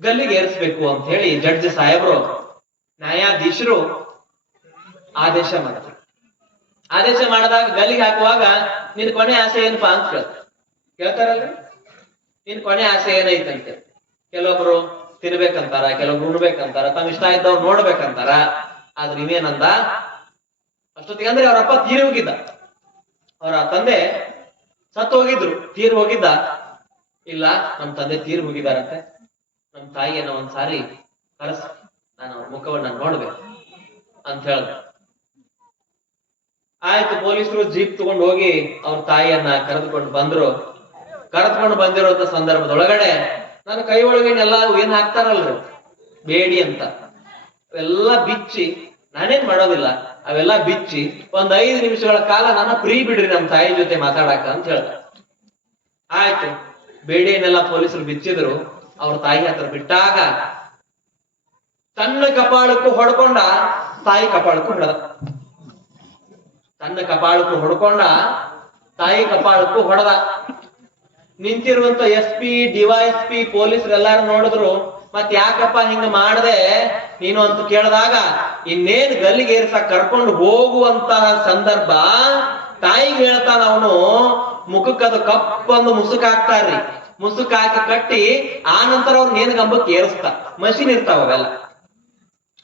ಗಲ್ಲಿಗೆ ಏರಿಸಬೇಕು ಅಂತ ಹೇಳಿ ಜಡ್ಜ್ ಸಾಹೇಬ್ರು ನ್ಯಾಯಾಧೀಶರು ಆದೇಶ ಮಾಡಿದ್ರು. ಆದೇಶ ಮಾಡಿದಾಗ ಗಲ್ಲಿಗೆ ಹಾಕುವಾಗ, ನಿನ್ ಕೊನೆ ಆಸೆ ಏನಪ್ಪಾ ಅಂತ ಕೇಳ್ತಾರೆ. ನಿನ್ ಕೊನೆ ಆಸೆ ಏನೈತಂತೆ? ಕೆಲವೊಬ್ರು ತಿನ್ಬೇಕಂತಾರ, ಕೆಲವೊಬ್ರು ಉಣ್ಬೇಕಂತಾರ ತಮ್ಮ ಇಷ್ಟ ಇದ್ದವ್ರು ನೋಡ್ಬೇಕಂತಾರ, ಆದ್ರೆ ಇವೇನಂದ ಅಷ್ಟೊತ್ತಿಗೆ ಅಂದ್ರೆ ಅವ್ರಪ್ಪ ತೀರಿ ಹೋಗಿದ್ದ. ಅವರ ತಂದೆ ಸತ್ತು ಹೋಗಿದ್ರು. ತೀರ್ ಹೋಗಿದ್ದ? ಇಲ್ಲ, ನಮ್ ತಂದೆ ತೀರ್ ಹೋಗಿದಾರಂತೆ ನಮ್ ತಾಯಿಯನ್ನ ಒಂದ್ಸಾರಿ ಕರೆಸ್, ನಾನು ಅವ್ರ ಮುಖವನ್ನ ನೋಡ್ಬೇಕು ಅಂತ ಹೇಳ್ದ ಆಯ್ತು, ಪೊಲೀಸರು ಜೀಪ್ ತಗೊಂಡು ಹೋಗಿ ಅವ್ರ ತಾಯಿಯನ್ನ ಕರೆದುಕೊಂಡು ಬಂದ್ರು. ಕರೆದುಕೊಂಡು ಬಂದಿರುವಂತ ಸಂದರ್ಭದೊಳಗಡೆ ನನ್ನ ಕೈ ಒಳಗೇನೆಲ್ಲ ಏನ್ ಹಾಕ್ತಾರಲ್ರಿ? ಬೇಡಿ ಅಂತ. ಅವೆಲ್ಲ ಬಿಚ್ಚಿ ನಾನೇನ್ ಮಾಡೋದಿಲ್ಲ. ಅವೆಲ್ಲ ಬಿಚ್ಚಿ ಒಂದ್ ಐದು ನಿಮಿಷಗಳ ಕಾಲ ನನ್ನ ಫ್ರೀ ಬಿಡ್ರಿ ನಮ್ಮ ತಾಯಿ ಜೊತೆ ಮಾತಾಡಕ ಅಂತ ಹೇಳ್ದ. ಆಯ್ತು ಬೇಡಿಯನ್ನೆಲ್ಲ ಪೊಲೀಸರು ಬಿಚ್ಚಿದ್ರು, ಅವ್ರ ತಾಯಿ ಹತ್ರ ಬಿಟ್ಟಾಗ ತನ್ನ ಕಪಾಳಕ್ಕೂ ಹೊಡ್ಕೊಂಡ, ತಾಯಿ ಕಪಾಳಕ್ಕೂ ಹೊಡೆದ. ತನ್ನ ಕಪಾಳಕ್ಕೂ ಹೊಡ್ಕೊಂಡ, ತಾಯಿ ಕಪಾಳಕ್ಕೂ ಹೊಡೆದ. ನಿಂತಿರುವಂತ ಎಸ್ ಪಿ ಡಿವೈಎಸ್ ಪಿ ಪೊಲೀಸರೆಲ್ಲಾರು ನೋಡಿದ್ರು ಮತ್ ಯಾಕಪ್ಪ ಹಿಂಗ ಮಾಡದೆ? ನೀನು ಅಂತ ಕೇಳಿದಾಗ, ಇನ್ನೇನ್ ಗಲ್ಲಿಗೆ ಏರ್ಸ ಕರ್ಕೊಂಡು ಹೋಗುವಂತಹ ಸಂದರ್ಭ? ತಾಯಿಗೆ ಹೇಳ್ತಾನ ಅವನು ಮುಖಕ್ಕದು ಕಪ್ಪಂದು ಮುಸುಕ್ ಹಾಕ್ತಾರ್ರಿ. ಮುಸುಕ್ ಹಾಕಿ ಕಟ್ಟಿ ಆ ನಂತರ ಅವ್ರು ನೇನ್ ಗಂಬಕ್ಕೆ ಏರಿಸ್ತ ಮಷಿನ್ ಇರ್ತಾವ ಅವೆಲ್ಲ.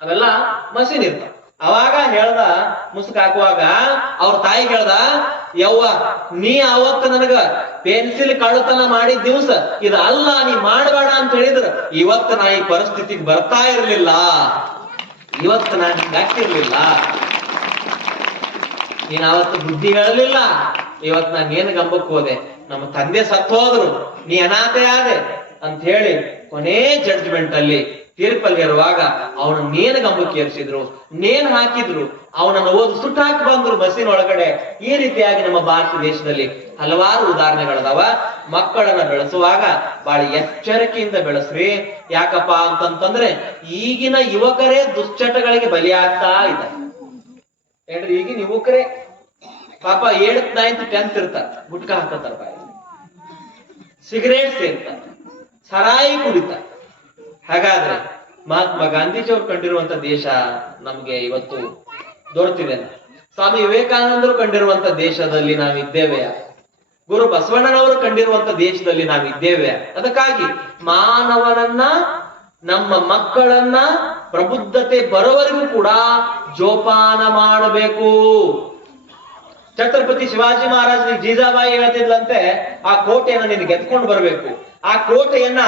ಅವೆಲ್ಲ ಮಷಿನ್ ಇರ್ತಾವ. ಅವಾಗ ಹೇಳ್ದ, ಮುಸುಕ್ ಹಾಕುವಾಗ, ಅವ್ರ ತಾಯಿ ಹೇಳ್ದ, ಯವ್ವ, ನೀ ಅವತ್ತ ನನಗ ಪೆನ್ಸಿಲ್ ಕಳ್ಳತನ ಮಾಡಿದ ದಿವಸ ಇದಲ್ಲ, ನೀ ಮಾಡಬೇಡ ಅಂತ ಹೇಳಿದ್ರ. ಇವತ್ತು ನಾ ಈ ಪರಿಸ್ಥಿತಿಗೆ ಬರ್ತಾ ಇರಲಿಲ್ಲ. ಇವತ್ತು ನಾ ಹಿಂಗಾಗ್ತಿರ್ಲಿಲ್ಲ ನೀನ್ ಅವತ್ತು ಬುದ್ಧಿ ಹೇಳಲಿಲ್ಲ. ಇವತ್ ನಾನ್ ಏನ್ ಗಂಬಕ್ ಹೋದೆ? ನಮ್ಮ ತಂದೆ ಸತ್ತು ಹೋದ್ರು ನೀ ಅನಾಥೆ ಆದೆ ಅಂತ ಹೇಳಿ ಕೊನೆ ಜಡ್ಜ್ಮೆಂಟ್ ಅಲ್ಲಿ ತೀರ್ಪಲ್ಲಿ ಇರುವಾಗ ಅವನ ನೇನ್ ಗಂಬಕ್ಕೆ ಏರಿಸಿದ್ರು ನೇನ್ ಹಾಕಿದ್ರು, ಅವನನ್ನು ಓದಿ ಸುಟ್ಟಾಕಿ ಬಂದ್ರು ಬಸ್ಸಿನ ಒಳಗಡೆ. ಈ ರೀತಿಯಾಗಿ ನಮ್ಮ ಭಾರತ ದೇಶದಲ್ಲಿ ಹಲವಾರು ಉದಾಹರಣೆಗಳದಾವ. ಮಕ್ಕಳನ್ನ ಬೆಳೆಸುವಾಗ ಬಹಳ ಎಚ್ಚರಿಕೆಯಿಂದ ಬೆಳೆಸ್ರಿ. ಯಾಕಪ್ಪ ಅಂತಂತಂದ್ರೆ ಈಗಿನ ಯುವಕರೇ ದುಶ್ಚಟಗಳಿಗೆ ಬಲಿಯಾಗ್ತಾ ಇದ್ದಾರೆ ಹೇಳ್ರಿ ಈಗಿನ ಯುವಕರೇ? ಪಾಪ ಏಳತ್, ನೈನ್ತ್ ಟೆಂತ್ ಇರ್ತಾರ. ಗುಟ್ಕ ಹಾಕತ್ತಾರ ಬಾಯಿ. ಸಿಗರೇಟ್ ಸೇರ್ತಾರ. ಸರಾಯಿ ಕುಡಿತಾರ. ಹಾಗಾದ್ರೆ ಮಹಾತ್ಮ ಗಾಂಧೀಜಿಯವರು ಕಂಡಿರುವಂತ ದೇಶ ನಮ್ಗೆ ಇವತ್ತು ದೊರೆತಿದೆ. ಸ್ವಾಮಿ ವಿವೇಕಾನಂದರು ಕಂಡಿರುವಂತ ದೇಶದಲ್ಲಿ ನಾವಿದ್ದೇವೆ. ಗುರು ಬಸವಣ್ಣನವರು ಕಂಡಿರುವಂತ ದೇಶದಲ್ಲಿ ನಾವಿದ್ದೇವೆ. ಅದಕ್ಕಾಗಿ ಮಾನವನನ್ನ, ನಮ್ಮ ಮಕ್ಕಳನ್ನ ಪ್ರಬುದ್ಧತೆ ಬರೋವರೆಗೂ ಕೂಡ ಜೋಪಾನ ಮಾಡಬೇಕು. ಛತ್ರಪತಿ ಶಿವಾಜಿ ಮಹಾರಾಜ್ ಜೀಜಾಬಾಯಿ ಹೇಳ್ತಿದ್ಲಂತೆ, ಆ ಕೋಟೆಯನ್ನ ನೀನು ಗೆದ್ಕೊಂಡು ಬರ್ಬೇಕು. ಆ ಕೋಟೆಯನ್ನ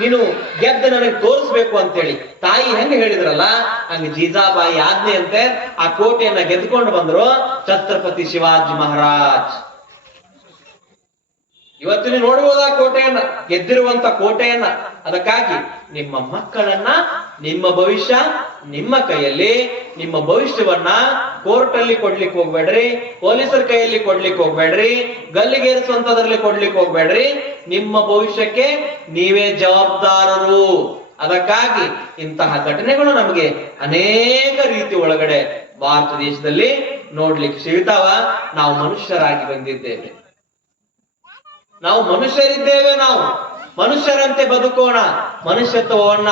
ನೀನು ಗೆದ್ದು ನನಗೆ ತೋರಿಸ್ಬೇಕು ಅಂತೇಳಿ. ತಾಯಿ ಹೆಂಗ್ ಹೇಳಿದ್ರಲ್ಲ, ಹಂಗ ಜೀಜಾಬಾಯಿ ಆಜ್ಞೆಯಂತೆ ಆ ಕೋಟೆಯನ್ನ ಗೆದ್ಕೊಂಡು ಬಂದ್ರು ಛತ್ರಪತಿ ಶಿವಾಜಿ ಮಹಾರಾಜ್. ಇವತ್ತು ನೀವು ನೋಡುವುದಾ ಕೋಟೆಯನ್ನ, ಗೆದ್ದಿರುವಂತ ಕೋಟೆಯನ್ನ. ಅದಕ್ಕಾಗಿ ನಿಮ್ಮ ಮಕ್ಕಳನ್ನ, ನಿಮ್ಮ ಭವಿಷ್ಯ ನಿಮ್ಮ ಕೈಯಲ್ಲಿ, ನಿಮ್ಮ ಭವಿಷ್ಯವನ್ನ ಕೋರ್ಟ್ ಅಲ್ಲಿ ಕೊಡ್ಲಿಕ್ಕೆ ಹೋಗ್ಬೇಡ್ರಿ, ಪೊಲೀಸರ ಕೈಯಲ್ಲಿ ಕೊಡ್ಲಿಕ್ಕೆ ಹೋಗ್ಬೇಡ್ರಿ ಗಲ್ಲಿಗೇರಿಸುವಂತದ್ರಲ್ಲಿ ಕೊಡ್ಲಿಕ್ಕೆ ಹೋಗ್ಬೇಡ್ರಿ. ನಿಮ್ಮ ಭವಿಷ್ಯಕ್ಕೆ ನೀವೇ ಜವಾಬ್ದಾರರು. ಅದಕ್ಕಾಗಿ ಇಂತಹ ಘಟನೆಗಳು ನಮಗೆ ಅನೇಕ ರೀತಿ ಒಳಗಡೆ ಭಾರತ ದೇಶದಲ್ಲಿ ನೋಡ್ಲಿಕ್ಕೆ ಸಿಗ್ತಾವ. ನಾವು ಮನುಷ್ಯರಾಗಿ ಬಂದಿದ್ದೇವೆ. ನಾವು ಮನುಷ್ಯರಿದ್ದೇವೆ ನಾವು. ಮನುಷ್ಯರಂತೆ ಬದುಕೋಣ, ಮನುಷ್ಯತ್ವವನ್ನ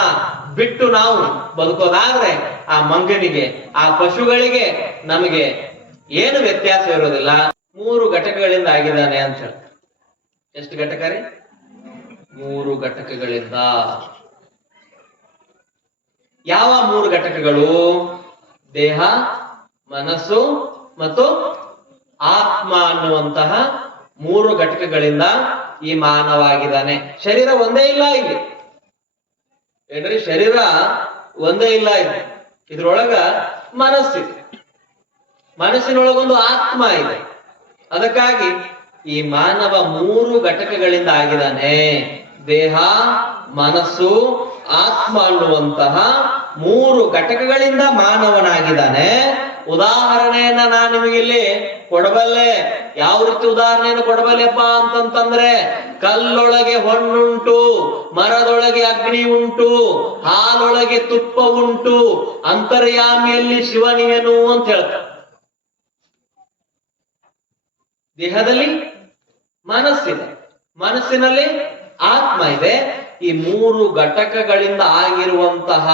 ಬಿಟ್ಟು ನಾವು ಬದುಕೋದಾದ್ರೆ ಆ ಮಂಗನಿಗೆ, ಆ ಪಶುಗಳಿಗೆ ನಮಗೆ ಏನು ವ್ಯತ್ಯಾಸ ಇರೋದಿಲ್ಲ ಮೂರು ಘಟಕಗಳಿಂದ ಆಗಿದ್ದಾನೆ ಅಂತ ಹೇಳ್ತಾರೆ ಎಷ್ಟು ಘಟಕ ರೀ? ಮೂರು ಘಟಕಗಳಿಂದ. ಯಾವ ಮೂರು ಘಟಕಗಳು? ದೇಹ, ಮನಸ್ಸು ಮತ್ತು ಆತ್ಮ ಅನ್ನುವಂತಹ ಮೂರು ಘಟಕಗಳಿಂದ ಈ ಮಾನವಾಗಿದ್ದಾನೆ. ಶರೀರ ಒಂದೇ ಇಲ್ಲ ಇಲ್ಲಿ. ಏನ್ರಿ? ಶರೀರ ಒಂದೇ ಇಲ್ಲ ಇಲ್ಲಿ. ಇದ್ರೊಳಗ ಮನಸ್ಸಿದೆ ಮನಸ್ಸಿನೊಳಗೊಂದು ಆತ್ಮ ಇದೆ. ಅದಕ್ಕಾಗಿ ಈ ಮಾನವ ಮೂರು ಘಟಕಗಳಿಂದ ಆಗಿದ್ದಾನೆ. ದೇಹ, ಮನಸ್ಸು, ಆತ್ಮ ಅನ್ನುವಂತಹ ಮೂರು ಘಟಕಗಳಿಂದ ಮಾನವನಾಗಿದ್ದಾನೆ. ಉದಾಹರಣೆಯನ್ನ ನಾನು ನಿಮಗೆ ಇಲ್ಲಿ ಕೊಡಬಲ್ಲೆ. ಯಾವ ರೀತಿ ಉದಾಹರಣೆಯನ್ನು ಕೊಡಬಲ್ಲೆಪ್ಪ ಅಂತಂತಂದ್ರೆ, ಕಲ್ಲೊಳಗೆ ಹೊಣ್ಣುಂಟು, ಮರದೊಳಗೆ ಅಗ್ನಿ ಉಂಟು, ಹಾಲೊಳಗೆ ತುಪ್ಪ ಉಂಟು, ಅಂತರ್ಯಾಮಿಯಲ್ಲಿ ಶಿವನಿಯನು ಅಂತ ಹೇಳ್ತಾರೆ. ದೇಹದಲ್ಲಿ ಮನಸ್ಸಿದೆ. ಮನಸ್ಸಿನಲ್ಲಿ ಆತ್ಮ ಇದೆ. ಈ ಮೂರು ಘಟಕಗಳಿಂದ ಆಗಿರುವಂತಹ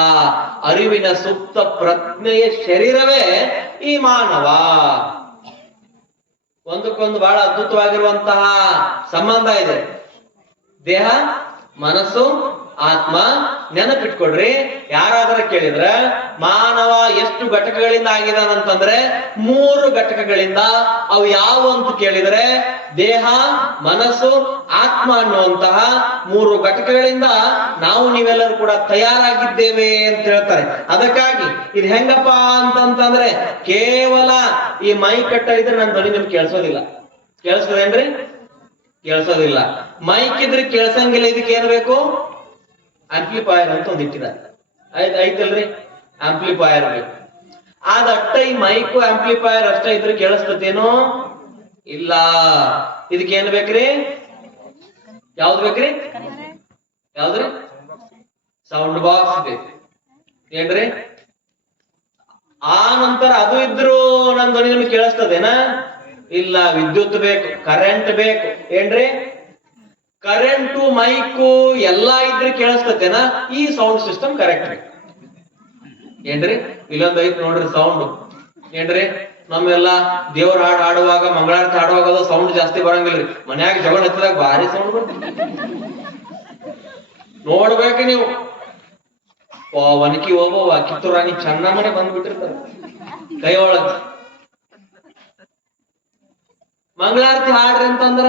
ಅರಿವಿನ ಸುಪ್ತ ಪ್ರಜ್ಞೆಯ ಶರೀರವೇ ಈ ಮಾನವ. ಒಂದಕ್ಕೊಂದು ಬಹಳ ಅದ್ಭುತವಾಗಿರುವಂತಹ ಸಂಬಂಧ ಇದೆ. ದೇಹ, ಮನಸ್ಸು ಆತ್ಮ ನೆನಪಿಟ್ಕೊಡ್ರಿ ಯಾರಾದ್ರೂ ಕೇಳಿದ್ರ, ಮಾನವ ಎಷ್ಟು ಘಟಕಗಳಿಂದ ಆಗಿದಾನಂತಂದ್ರೆ ಮೂರು ಘಟಕಗಳಿಂದ ಅವು ಯಾವ ಅಂತ ಕೇಳಿದ್ರೆ, ದೇಹ, ಮನಸ್ಸು, ಆತ್ಮ ಅನ್ನುವಂತಹ ಮೂರು ಘಟಕಗಳಿಂದ ನಾವು ನೀವೆಲ್ಲರೂ ಕೂಡ ತಯಾರಾಗಿದ್ದೇವೆ ಅಂತ ಹೇಳ್ತಾರೆ. ಅದಕ್ಕಾಗಿ ಇದು ಹೆಂಗಪ್ಪ ಅಂತಂತಂದ್ರೆ ಕೇವಲ ಈ ಮೈ ಕಟ್ಟ ಇದ್ರೆ ನನ್ನ ಧ್ವನಿ ನಿಮ್ಗೆ ಕೇಳಿಸೋದಿಲ್ಲ. ಕೇಳಿಸೋದೇನ್ರಿ? ಕೇಳಿಸೋದಿಲ್ಲ. ಮೈಕ್ ಇದ್ರೆ ಕೇಳ್ಸಂಗಿಲ್ಲ, ಇದಕ್ಕೆ ಏನ್ ಬೇಕು? ಆಂಪ್ಲಿಫೈಯರ್ ಅಂತ ಒಂದ್ ಇಟ್ಟಿದ್ದಾರೆ. ಐತಲ್ರಿ ಆಂಪ್ಲಿಫೈಯರ್ ಆದ ಅಟ್ಟ ಈ ಮೈಕು ಆಂಪ್ಲಿಫೈಯರ್ ಅಷ್ಟ ಇದ್ರೆ ಕೇಳಿಸ್ತೇನೋ ಇಲ್ಲ. ಇದಕ್ಕೆ ಏನ್ ಬೇಕ್ರಿ? ಯಾವ್ದು ಬೇಕ್ರಿ? ಯಾವ್ದ್ರಿ? ಸೌಂಡ್ ಬಾಕ್ಸ್ ಬೇಕು. ಏನ್ರಿ? ಆ ನಂತರ ಅದು ಇದ್ರು ನಮ್ ಧ್ವನಿ ನಿಮ್ಗೆ ಕೇಳಿಸ್ತದೇನಾ? ಇಲ್ಲ, ವಿದ್ಯುತ್ ಬೇಕು ಕರೆಂಟ್ ಬೇಕು. ಏನ್ರಿ? ಕರೆಂಟು, ಮೈಕು ಎಲ್ಲಾ ಇದ್ರೆ ಕೇಳಿಸ್ತೇನ ಈ ಸೌಂಡ್ ಸಿಸ್ಟಮ್ ಕರೆಕ್ಟ್ ರೀ. ಏನ್ರಿ? ಇಲ್ಲೊಂದ್ ಐತ್ ನೋಡ್ರಿ ಸೌಂಡ್ ಏನ್ರಿ? ನಮ್ಮೆಲ್ಲ ದೇವ್ರ ಹಾಡ್ ಹಾಡುವಾಗ, ಮಂಗಳಾರತಿ ಹಾಡುವಾಗ ಸೌಂಡ್ ಜಾಸ್ತಿ ಬರಂಗಿಲ್ರಿ. ಮನ್ಯಾಗ ಜಗಳ ಹತ್ತಿದಾಗ ಭಾರಿ ಸೌಂಡ್ ನೋಡ್ಬೇಕು ನೀವು. ಒನಕಿ ಹೋಗುವ ಕಿತ್ತೂರಾಣಿ ಚೆನ್ನಮ್ಮನೆ ಬಂದ್ಬಿಟ್ಟಿರ್ತಾರೆ ಕೈ ಒಳಗ ಮಂಗಳಾರತಿ ಹಾಡ್ರಿ ಅಂತಂದ್ರ?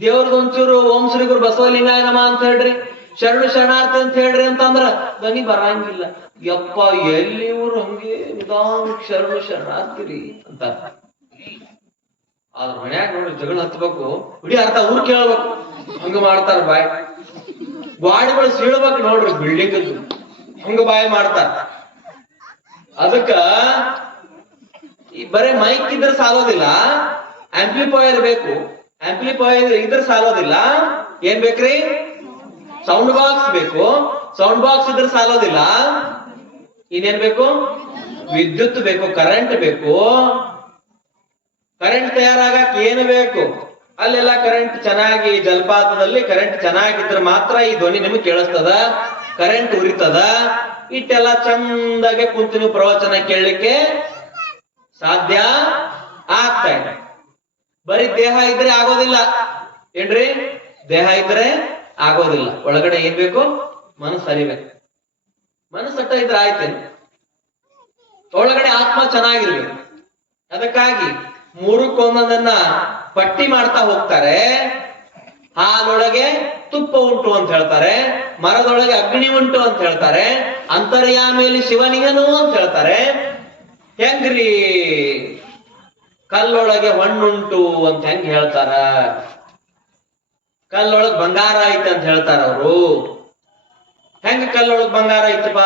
ದೇವ್ರದ್ ಒಂಚೂರು ಓಂ ಶ್ರೀ ಗುರು ಬಸವಲಿಂಗಾಯ ನಮ ಅಂತ ಹೇಳ್ರಿ. ಶರಣು ಶರಣಾರ್ಥಿ ಅಂತ ಹೇಳ್ರಿ ಅಂತಂದ್ರ ದನಿ ಬರಂಗಿಲ್ಲ. ಯಪ್ಪ, ಎಲ್ಲಿ ಇವ್ರು ಹಂಗೆ? ನಿಧಾನ ಶರಣು ಶರಣಾರ್ಥಿರಿ ಅಂತ. ಅದ್ರ ಮನ್ಯಾಗ ನೋಡಿ ಜಗಳ ಹತ್ಬೇಕು. ಇಡೀ ಅರ್ಥ ಊರ್ ಕೇಳ್ಬೇಕು. ಹಂಗ ಮಾಡ್ತಾರ ಬಾಯ್. ಗಾಡಿಗಳು ಸೀಳ್ಬೇಕು ನೋಡ್ರಿ ಬಿಲ್ಡಿಂಗ್ ಹಂಗ ಬಾಯ್ ಮಾಡ್ತಾರ. ಅದಕ್ಕ ಈ ಬರೇ ಮೈಕ್ ಇದ್ರೆ ಸಾಲೋದಿಲ್ಲ. ಆಂಪ್ಲಿಫೈಯರ್ ಬೇಕು. ಆಂಪ್ಲಿಫೈಯರ್ ಇದ್ರೆ ಸಾಲೋದಿಲ್ಲ. ಏನ್ ಬೇಕ್ರಿ? ಸೌಂಡ್ ಬಾಕ್ಸ್ ಬೇಕು. ಸೌಂಡ್ ಬಾಕ್ಸ್ ಇದ್ರೆ ಸಾಲೋದಿಲ್ಲ. ಇನ್ನೇನ್ ಬೇಕು? ವಿದ್ಯುತ್ ಬೇಕು ಕರೆಂಟ್ ಬೇಕು. ಕರೆಂಟ್ ತಯಾರಾಗಕ್ ಏನು ಬೇಕು? ಅಲ್ಲೆಲ್ಲ ಕರೆಂಟ್ ಚೆನ್ನಾಗಿ, ಜಲಪಾತದಲ್ಲಿ ಕರೆಂಟ್ ಚೆನ್ನಾಗಿದ್ರೆ ಮಾತ್ರ ಈ ಧ್ವನಿ ನಿಮಗೆ ಕೇಳಿಸ್ತದ. ಕರೆಂಟ್ ಉರಿತದ. ಇಟ್ಟೆಲ್ಲ ಚಂದಾಗೆ ಕುಂತು ಪ್ರವಚನ ಕೇಳಲಿಕ್ಕೆ ಸಾಧ್ಯ ಆಗ್ತಾ ಇದೆ. ಬರೀ ದೇಹ ಇದ್ರೆ ಆಗೋದಿಲ್ಲ. ಏನ್ರಿ? ದೇಹ ಇದ್ರೆ ಆಗೋದಿಲ್ಲ. ಒಳಗಡೆ ಏನ್ ಬೇಕು? ಮನಸ್ಸು ಅರಿಬೇಕು. ಮನಸ್ಸಟ್ಟ ಇದ್ರೆ ಆಯ್ತೇನೆ ಒಳಗಡೆ ಆತ್ಮ ಚೆನ್ನಾಗಿರ್ಬೇಕು. ಅದಕ್ಕಾಗಿ ಮೂರಕ್ಕೊಂದೊಂದನ್ನ ಪಟ್ಟಿ ಮಾಡ್ತಾ ಹೋಗ್ತಾರೆ. ಹಾಲೊಳಗೆ ತುಪ್ಪ ಉಂಟು ಅಂತ ಹೇಳ್ತಾರೆ. ಮರದೊಳಗೆ ಅಗ್ನಿ ಉಂಟು ಅಂತ ಹೇಳ್ತಾರೆ. ಅಂತರ್ಯಾಮಿಯಲ್ಲಿ ಶಿವನಿಗನು ಅಂತ ಹೇಳ್ತಾರೆ. ಹೆಂಗ್ರಿ? ಕಲ್ಲೊಳಗೆ ಹಣ್ಣುಂಟು ಅಂತ ಹೆಂಗ್ ಹೇಳ್ತಾರ? ಕಲ್ಲೊಳಗ್ ಬಂಗಾರ ಐತೆ ಅಂತ ಹೇಳ್ತಾರ ಅವರು. ಹೆಂಗ ಕಲ್ಲೊಳಗ್ ಬಂಗಾರ ಐತಪ್ಪ?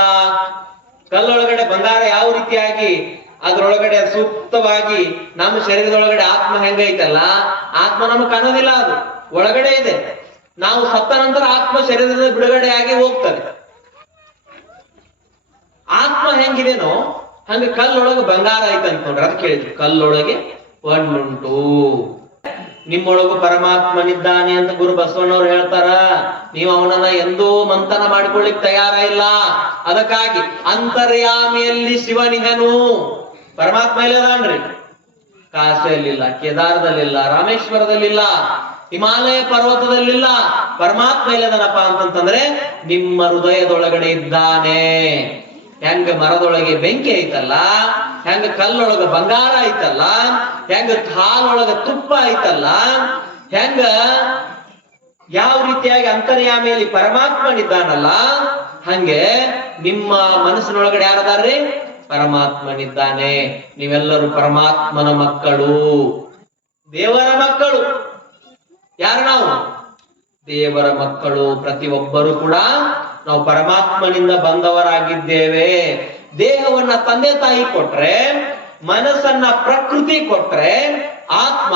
ಕಲ್ಲೊಳಗಡೆ ಬಂಗಾರ ಯಾವ ರೀತಿಯಾಗಿ? ಅದ್ರೊಳಗಡೆ ಸೂಕ್ತವಾಗಿ ನಮ್ಮ ಶರೀರದೊಳಗಡೆ ಆತ್ಮ ಹೆಂಗೈತಲ್ಲ ಆತ್ಮ ನಮಗ್ ಕಾಣೋದಿಲ್ಲ ಅದು. ಒಳಗಡೆ ಇದೆ. ನಾವು ಸತ್ತ ನಂತರ ಆತ್ಮ ಶರೀರದ ಬಿಡುಗಡೆ ಆಗಿ ಹೋಗ್ತದೆ. ಆತ್ಮ ಹೆಂಗಿದೇನೋ ಹಂಗ ಕಲ್ಲೊಳಗೆ ಬಂಗಾರ ಐತೆ ಅನ್ಕೊಂಡ್ರೆ ನೋಡ್ರಿ ಅದಕ್ಕೆ ಹೇಳಿದ್ರು. ಕಲ್ಲೊಳಗೆ ಒಂದುಂಟು ನಿಮ್ಮೊಳಗು ಪರಮಾತ್ಮನಿದ್ದಾನೆ ಅಂತ ಗುರು ಬಸವಣ್ಣವ್ರು ಹೇಳ್ತಾರ. ನೀವು ಅವನನ್ನ ಎಂದೂ ಮಂಥನ ಮಾಡ್ಕೊಳ್ಳಿಕ್ ತಯಾರ ಇಲ್ಲ. ಅದಕ್ಕಾಗಿ ಅಂತರ್ಯಾಮಿಯಲ್ಲಿ ಶಿವನಿಗನು. ಪರಮಾತ್ಮ ಇಲ್ಲದಾನ್ರಿ ಕಾಶಿಯಲ್ಲಿಲ್ಲ, ಕೇದಾರದಲ್ಲಿಲ್ಲ, ರಾಮೇಶ್ವರದಲ್ಲಿಲ್ಲ, ಹಿಮಾಲಯ ಪರ್ವತದಲ್ಲಿಲ್ಲ. ಪರಮಾತ್ಮ ಇಲ್ಲದನಪ್ಪ ಅಂತಂತಂದ್ರೆ ನಿಮ್ಮ ಹೃದಯದೊಳಗಡೆ ಇದ್ದಾನೆ. ಹೆಂಗ ಮರದೊಳಗೆ ಬೆಂಕಿ ಐತಲ್ಲ, ಹೆಂಗ ಕಲ್ಲೊಳಗ ಬಂಗಾರ ಐತಲ್ಲ, ಹೆಂಗ ಕಾಲೊಳಗ ತುಪ್ಪ ಐತಲ್ಲ, ಹೆಂಗ ಯಾವ ರೀತಿಯಾಗಿ ಅಂತರ್ಯಾಮಿಯಲ್ಲಿ ಪರಮಾತ್ಮನಿದ್ದಾನಲ್ಲ ಹಂಗೆ ನಿಮ್ಮ ಮನಸ್ಸಿನೊಳಗಡೆ ಯಾರದಾರ್ರಿ? ಪರಮಾತ್ಮನಿದ್ದಾನೆ. ನೀವೆಲ್ಲರೂ ಪರಮಾತ್ಮನ ಮಕ್ಕಳು. ದೇವರ ಮಕ್ಕಳು. ಯಾರು ನಾವು? ದೇವರ ಮಕ್ಕಳು ಪ್ರತಿಯೊಬ್ಬರು ಕೂಡ ನಾವು ಪರಮಾತ್ಮನಿಂದ ಬಂದವರಾಗಿದ್ದೇವೆ. ದೇಹವನ್ನ ತಂದೆ ತಾಯಿ ಕೊಟ್ರೆ, ಮನಸ್ಸನ್ನ ಪ್ರಕೃತಿ ಕೊಟ್ರೆ, ಆತ್ಮ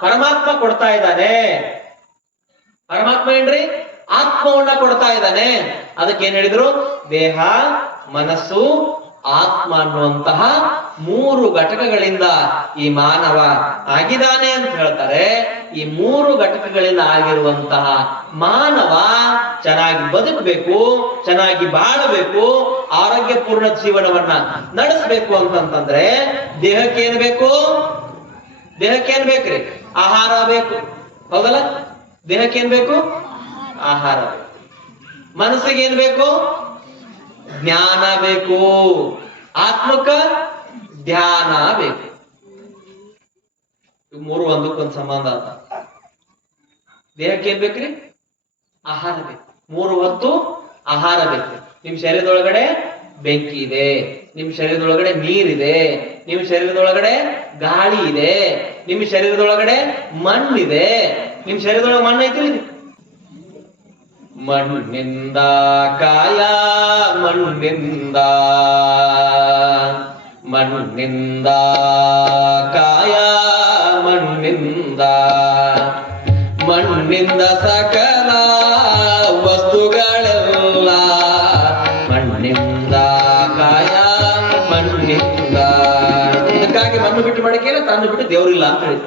ಪರಮಾತ್ಮ ಕೊಡ್ತಾ ಇದ್ದಾನೆ. ಪರಮಾತ್ಮ ಏನ್ರಿ? ಆತ್ಮವನ್ನ ಕೊಡ್ತಾ ಇದ್ದಾನೆ. ಅದಕ್ಕೆ ಏನ್ ಹೇಳಿದ್ರು? ದೇಹ, ಮನಸ್ಸು ಆತ್ಮ ಅನ್ನುವಂತಹ ಮೂರು ಘಟಕಗಳಿಂದ ಈ ಮಾನವ ಆಗಿದ್ದಾನೆ ಅಂತ ಹೇಳ್ತಾರೆ. ಈ ಮೂರು ಘಟಕಗಳಿಂದ ಆಗಿರುವಂತಹ ಮಾನವ ಚೆನ್ನಾಗಿ ಬದುಕಬೇಕು, ಚೆನ್ನಾಗಿ ಬಾಳಬೇಕು, ಆರೋಗ್ಯಪೂರ್ಣ ಜೀವನವನ್ನ ನಡೆಸಬೇಕು ಅಂತಂತಂದ್ರೆ ದೇಹಕ್ಕೆ ಏನ್ ಬೇಕು? ದೇಹಕ್ಕೆ ಏನ್ ಬೇಕ್ರಿ ಆಹಾರ ಬೇಕು. ಹೌದಲ್ಲ? ದೇಹಕ್ಕೆ ಏನ್ ಬೇಕು? ಆಹಾರ ಮನಸ್ಸಿಗೆ ಏನ್ ಬೇಕು? ಜ್ಞಾನ ಬೇಕು. ಆತ್ಮಕ ಧ್ಯಾನ ಬೇಕು. ಮೂರು ಒಂದಕ್ಕೊಂದ್ ಸಂಬಂಧ ಅಂತ. ದೇಹಕ್ಕೆ ಏನ್ ಬೇಕ್ರಿ? ಆಹಾರ ಬೇಕು. ಮೂರು ಹೊತ್ತು ಆಹಾರ ಬೇಕು. ನಿಮ್ ಶರೀರದೊಳಗಡೆ ಬೆಂಕಿ ಇದೆ. ನಿಮ್ ಶರೀರದೊಳಗಡೆ ನೀರಿದೆ. ನಿಮ್ ಶರೀರದೊಳಗಡೆ ಗಾಳಿ ಇದೆ. ನಿಮ್ ಶರೀರದೊಳಗಡೆ ಮಣ್ಣಿದೆ. ನಿಮ್ ಶರೀರದೊಳಗೆ ಮಣ್ಣು ಐತಿ ಮಣ್ಣಿಂದ ಕಾಲ, ಮಣ್ಣಿಂದ ಮಣ್ಣಿಂದ ಕಾಯ, ಮಣ್ಣಿಂದ ಮಣ್ಣಿಂದ ಸಕಲ ವಸ್ತುಗಳೆಲ್ಲ ಮಣ್ಣಿಂದ ಕಾಯ, ಮಣ್ಣಿಂದ. ಇದಕ್ಕಾಗಿ ಮಣ್ಣು ಬಿಟ್ಟು ಮಡಕೆ ಇಲ್ಲ, ತಂದು ಬಿಟ್ಟು ದೇವರಿಲ್ಲ ಅಂತ ಹೇಳಿ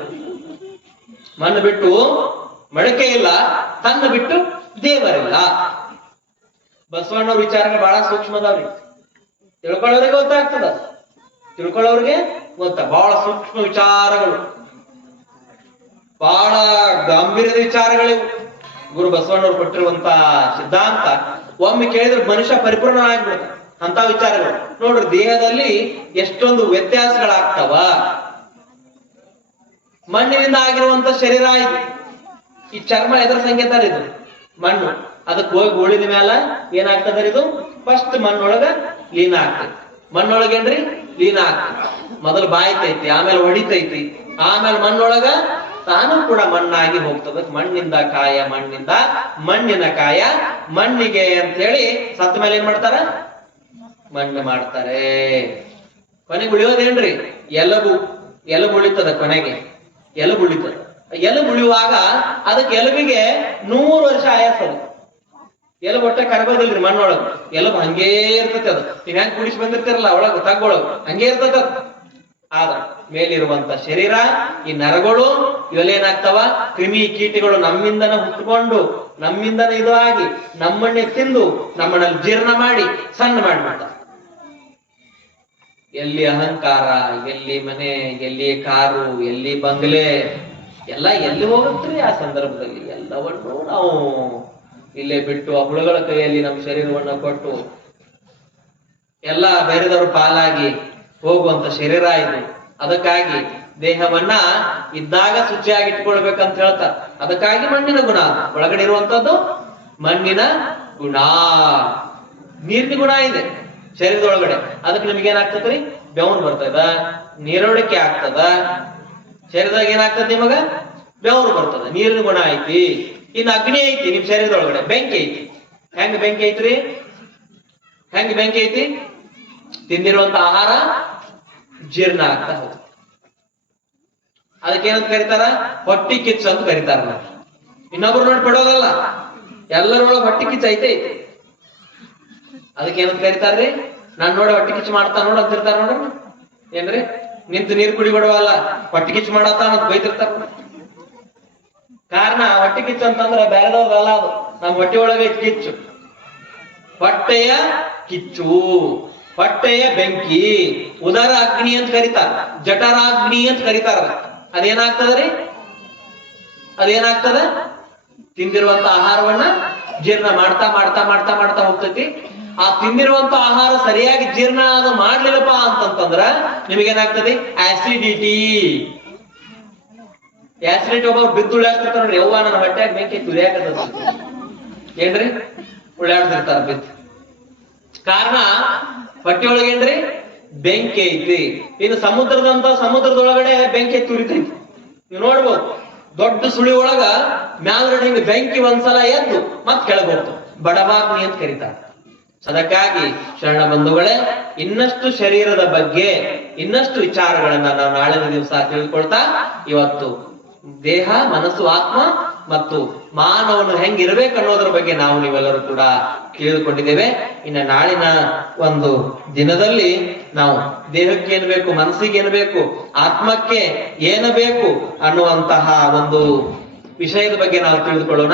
ಮಣ್ಣು ಬಿಟ್ಟು ಮಡಕೆ ಇಲ್ಲ, ತಂದು ಬಿಟ್ಟು ದೇವರಿಲ್ಲ. ಬಸವಣ್ಣ ವಿಚಾರಗಳು ಬಹಳ ಸೂಕ್ಷ್ಮದವ್ರಿ. ತಿಳ್ಕೊಳ್ಳೋರಿಗೆ ಗೊತ್ತಾಗ್ತದ. ತಿಳ್ಕೊಳ್ಳೋರಿಗೆ ಗೊತ್ತ, ಬಹಳ ಸೂಕ್ಷ್ಮ ವಿಚಾರಗಳು. ಬಹಳ ಗಂಭೀರದ ವಿಚಾರಗಳಿವು. ಗುರು ಬಸವಣ್ಣವ್ರು ಕೊಟ್ಟಿರುವಂತ ಸಿದ್ಧಾಂತ, ಒಮ್ಮೆ ಕೇಳಿದ್ರೆ ಮನುಷ್ಯ ಪರಿಪೂರ್ಣ ಆಗ್ಬಿಡುತ್ತೆ. ಅಂತ ವಿಚಾರಗಳು. ನೋಡ್ರಿ, ದೇಹದಲ್ಲಿ ಎಷ್ಟೊಂದು ವ್ಯತ್ಯಾಸಗಳಾಗ್ತಾವ. ಮಣ್ಣಿನಿಂದ ಆಗಿರುವಂತ ಶರೀರ ಇದು. ಈ ಚರ್ಮ ಎದ್ರ ಸಂಕೇತ ಇದು ಮಣ್ಣು. ಅದಕ್ಕೆ ಹೋಗಿ ಉಳಿದ ಮ್ಯಾಲ ಏನಾಗ್ತದ ಇದು? ಫಸ್ಟ್ ಮಣ್ಣೊಳಗ ಲೀನ ಆಗ್ತೈತಿ. ಮಣ್ಣೊಳಗೇನ್ರಿ ಲೀನ ಆಗ್ತೈತಿ. ಮೊದಲು ಬಾಯ್ತೈತಿ ಆಮೇಲೆ ಹೊಡಿತೈತಿ ಆಮೇಲೆ ಮಣ್ಣೊಳಗ ತಾನು ಕೂಡ ಮಣ್ಣಾಗಿ ಹೋಗ್ತದ. ಮಣ್ಣಿಂದ ಕಾಯ, ಮಣ್ಣಿಂದ ಮಣ್ಣಿನ ಕಾಯ, ಮಣ್ಣಿಗೆ ಅಂತ ಹೇಳಿ ಸತ್ತ ಮೇಲೆ ಏನ್ ಮಾಡ್ತಾರ? ಮಣ್ಣು ಮಾಡ್ತಾರೆ. ಕೊನೆಗೆ ಉಳಿಯೋದೇನ್ರಿ? ಎಲಬು. ಎಲಬು ಉಳಿತದ ಕೊನೆಗೆ. ಎಲಬು ಉಳಿತದ. ಎಲಬು ಉಳಿಯುವಾಗ ಅದಕ್ಕೆ ಎಲುಬಿಗೆ ನೂರು ವರ್ಷ ಆಯಾಸ ಅದು. ಎಲುಬು ಒಟ್ಟ ಕರಗೋದಿಲ್ರಿ ಮಣ್ಣೊಳಗ. ಎಲುಬು ಹಂಗೇ ಇರ್ತತೆ ಅದು. ನೀವ್ ಹೆಂಗ್ ಕುಡಿಸಿ ಬಂದಿರ್ತಿರಲ್ಲ, ಒಳಗ ತಗೊಳಗ ಹಂಗೇ ಇರ್ತದ ಆದ್ರ ಮೇಲಿರುವಂತ ಶರೀರ, ಈ ನರಗಳು ಇವೆಲ್ಲೇನಾಗ್ತಾವ? ಕ್ರಿಮಿ ಕೀಟಗಳು ನಮ್ಮಿಂದನ ಹುಟ್ಟುಕೊಂಡು, ನಮ್ಮಿಂದನ ಇದು ಆಗಿ ನಮ್ಮನ್ನೇ ತಿಂದು, ನಮ್ಮನ್ನಲ್ಲಿ ಜೀರ್ಣ ಮಾಡಿ, ಸಣ್ಣ ಮಾಡ್ಬಿಡ್ತಾವ ಎಲ್ಲಿ ಅಹಂಕಾರ, ಎಲ್ಲಿ ಮನೆ, ಎಲ್ಲಿ ಕಾರು, ಎಲ್ಲಿ ಬಂಗ್ಲೆ ಎಲ್ಲ ಎಲ್ಲಿ ಹೋಗುತ್ತೆ ಆ ಸಂದರ್ಭದಲ್ಲಿ? ಎಲ್ಲವನ್ನು ನಾವು ಇಲ್ಲೇ ಬಿಟ್ಟು ಆ ಹುಳುಗಳ ಕೈಯಲ್ಲಿ ನಮ್ಮ ಶರೀರವನ್ನ ಕೊಟ್ಟು ಎಲ್ಲ ಬೇರೆದವರು ಪಾಲಾಗಿ ಹೋಗುವಂತ ಶರೀರ ಇದು. ಅದಕ್ಕಾಗಿ ದೇಹವನ್ನ ಇದ್ದಾಗ ಶುಚಿಯಾಗಿ ಇಟ್ಕೊಳ್ಬೇಕಂತ ಹೇಳ್ತಾರೆ. ಅದಕ್ಕಾಗಿ ಮಣ್ಣಿನ ಗುಣ. ಒಳಗಡೆ ಇರುವಂತದ್ದು ಮಣ್ಣಿನ ಗುಣ. ನೀರಿನ ಗುಣ ಇದೆ ಶರೀರದೊಳಗಡೆ. ಅದಕ್ಕೆ ನಿಮ್ಗೆ ಏನಾಗ್ತದ್ರಿ ಬೆವನ್ ಬರ್ತದ ನೀರೊಳಿಕೆ ಆಗ್ತದ ಶರೀರದಾಗ ಏನಾಗ್ತದೆ ನಿಮಗ? ಬೆವರು ಬರ್ತದ, ನೀರಿನ ಗುಣ ಐತಿ. ಇನ್ನು ಅಗ್ನಿ ಐತಿ, ನಿಮ್ ಶರೀರದೊಳಗಡೆ, ಬೆಂಕಿ ಐತಿ. ಹೆಂಗ್ ಬೆಂಕಿ ಐತ್ರಿ? ಹೆಂಗ್ ಬೆಂಕಿ ಐತಿ? ತಿಂದಿರುವಂತ ಆಹಾರ ಜೀರ್ಣ ಆಗ್ತಾ ಹೋಗುತ್ತೆ. ಅದಕ್ಕೇನಂತ ಕರೀತಾರ? ಹೊಟ್ಟಿ ಕಿಚ್ಚು ಅಂತ ಕರೀತಾರ ಇನ್ನೊಬ್ರು ನೋಡಿ ಬಿಡೋದಲ್ಲ ಎಲ್ಲರೊಳಗೆ ಹೊಟ್ಟಿ ಕಿಚ್ಚು ಐತೆ. ಐತಿ ಅದಕ್ಕೇನಂತ ಕರೀತಾರ್ರಿ? ನಾನ್ ನೋಡಿ ಹೊಟ್ಟಿ ಕಿಚ್ಚು ಮಾಡ್ತಾ ನೋಡಿ ಅಂತಿರ್ತಾರ ನೋಡ್ರಿ. ಏನ್ರಿ? ನಿಂತು ನೀರ್ ಕುಡಿ ಬಿಡವಲ್ಲ, ಹೊಟ್ಟೆ ಕಿಚ್ಚು ಮಾಡತ್ತ ಅಂತ ಬೈತಿರ್ತಾರ. ಕಾರಣ ಹೊಟ್ಟೆ ಕಿಚ್ಚು ಅಂತಂದ್ರ ಬೇರೆದವ್ರಲ್ಲ ಅದು. ನಮ್ ಹೊಟ್ಟೆ ಒಳಗೆ ಕಿಚ್ಚು. ಹೊಟ್ಟೆಯ ಕಿಚ್ಚು. ಹೊಟ್ಟೆಯ ಬೆಂಕಿ. ಉದರ ಅಗ್ನಿ ಅಂತ ಕರೀತಾರ. ಜಠರಾಗ್ನಿ ಅಂತ ಕರೀತಾರ ಅದೇನಾಗ್ತದ್ರಿ ಅದೇನಾಗ್ತದ? ತಿಂದಿರುವಂತ ಆಹಾರವನ್ನ ಜೀರ್ಣ ಮಾಡ್ತಾ ಮಾಡ್ತಾ ಮಾಡ್ತಾ ಮಾಡ್ತಾ ಹೋಗ್ತೈತಿ. ಆ ತಿಂದಿರುವಂತ ಆಹಾರ ಸರಿಯಾಗಿ ಜೀರ್ಣ ಅದು ಮಾಡ್ಲಿಲ್ಲಪ್ಪ ಅಂತಂತಂದ್ರ ನಿಮಗೇನಾಗ್ತದೆ? ಆಸಿಡಿಟಿ ಆಸಿಡಿಟಿ ಒಬ್ಬ ಬಿದ್ದು ಉಳ್ಳಾಡ್ತಿರ್ತಾರ ನೋಡ್ರಿ. ಯವ್ವ, ನನ್ನ ಹೊಟ್ಟೆಯಾಗ ಬೆಂಕಿ ತುಳಿಯಾಕತ್ತದ ಏನ್ರಿ? ಉಳ್ಳಾಡ್ತಿರ್ತಾರ ಬಿದ್ದು. ಕಾರಣ, ಹೊಟ್ಟೆಯೊಳಗೆ ಏನ್ರಿ? ಬೆಂಕಿ ಐತಿ. ಇದು ಸಮುದ್ರದಂತ ಸಮುದ್ರದೊಳಗಡೆ ಬೆಂಕಿ ತುರಿತೈತಿ. ನೀವು ನೋಡ್ಬೋದು, ದೊಡ್ಡ ಸುಳಿ ಒಳಗ ಮ್ಯಾಲ್ಗಡೆ ಹಿಂಗ ಬೆಂಕಿ ಒಂದ್ಸಲ ಎದ್ದು ಮತ್ ಕೆಳಗ್ ಹೋಗ್ತು ಬಡಬಾಗ್ನಿ ಅಂತ ಕರೀತಾರ. ಅದಕ್ಕಾಗಿ ಶರಣ ಬಂಧುಗಳೇ, ಇನ್ನಷ್ಟು ಶರೀರದ ಬಗ್ಗೆ ಇನ್ನಷ್ಟು ವಿಚಾರಗಳನ್ನ ನಾವು ನಾಳಿನ ದಿವಸ ತಿಳ್ಕೊಳ್ತಾ ಇವತ್ತು ದೇಹ, ಮನಸ್ಸು, ಆತ್ಮ ಮತ್ತು ಮಾನವನು ಹೆಂಗಿರ್ಬೇಕು ಅನ್ನೋದ್ರ ಬಗ್ಗೆ ನಾವು ನೀವೆಲ್ಲರೂ ಕೂಡ ತಿಳಿದುಕೊಂಡಿದ್ದೇವೆ. ಇನ್ನು ನಾಳಿನ ಒಂದು ದಿನದಲ್ಲಿ ನಾವು ದೇಹಕ್ಕೆ ಏನು ಬೇಕು, ಮನಸ್ಸಿಗೆ ಏನು ಬೇಕು, ಆತ್ಮಕ್ಕೆ ಏನು ಬೇಕು ಅನ್ನುವಂತಹ ಒಂದು ವಿಷಯದ ಬಗ್ಗೆ ನಾವು ತಿಳಿದುಕೊಳ್ಳೋಣ.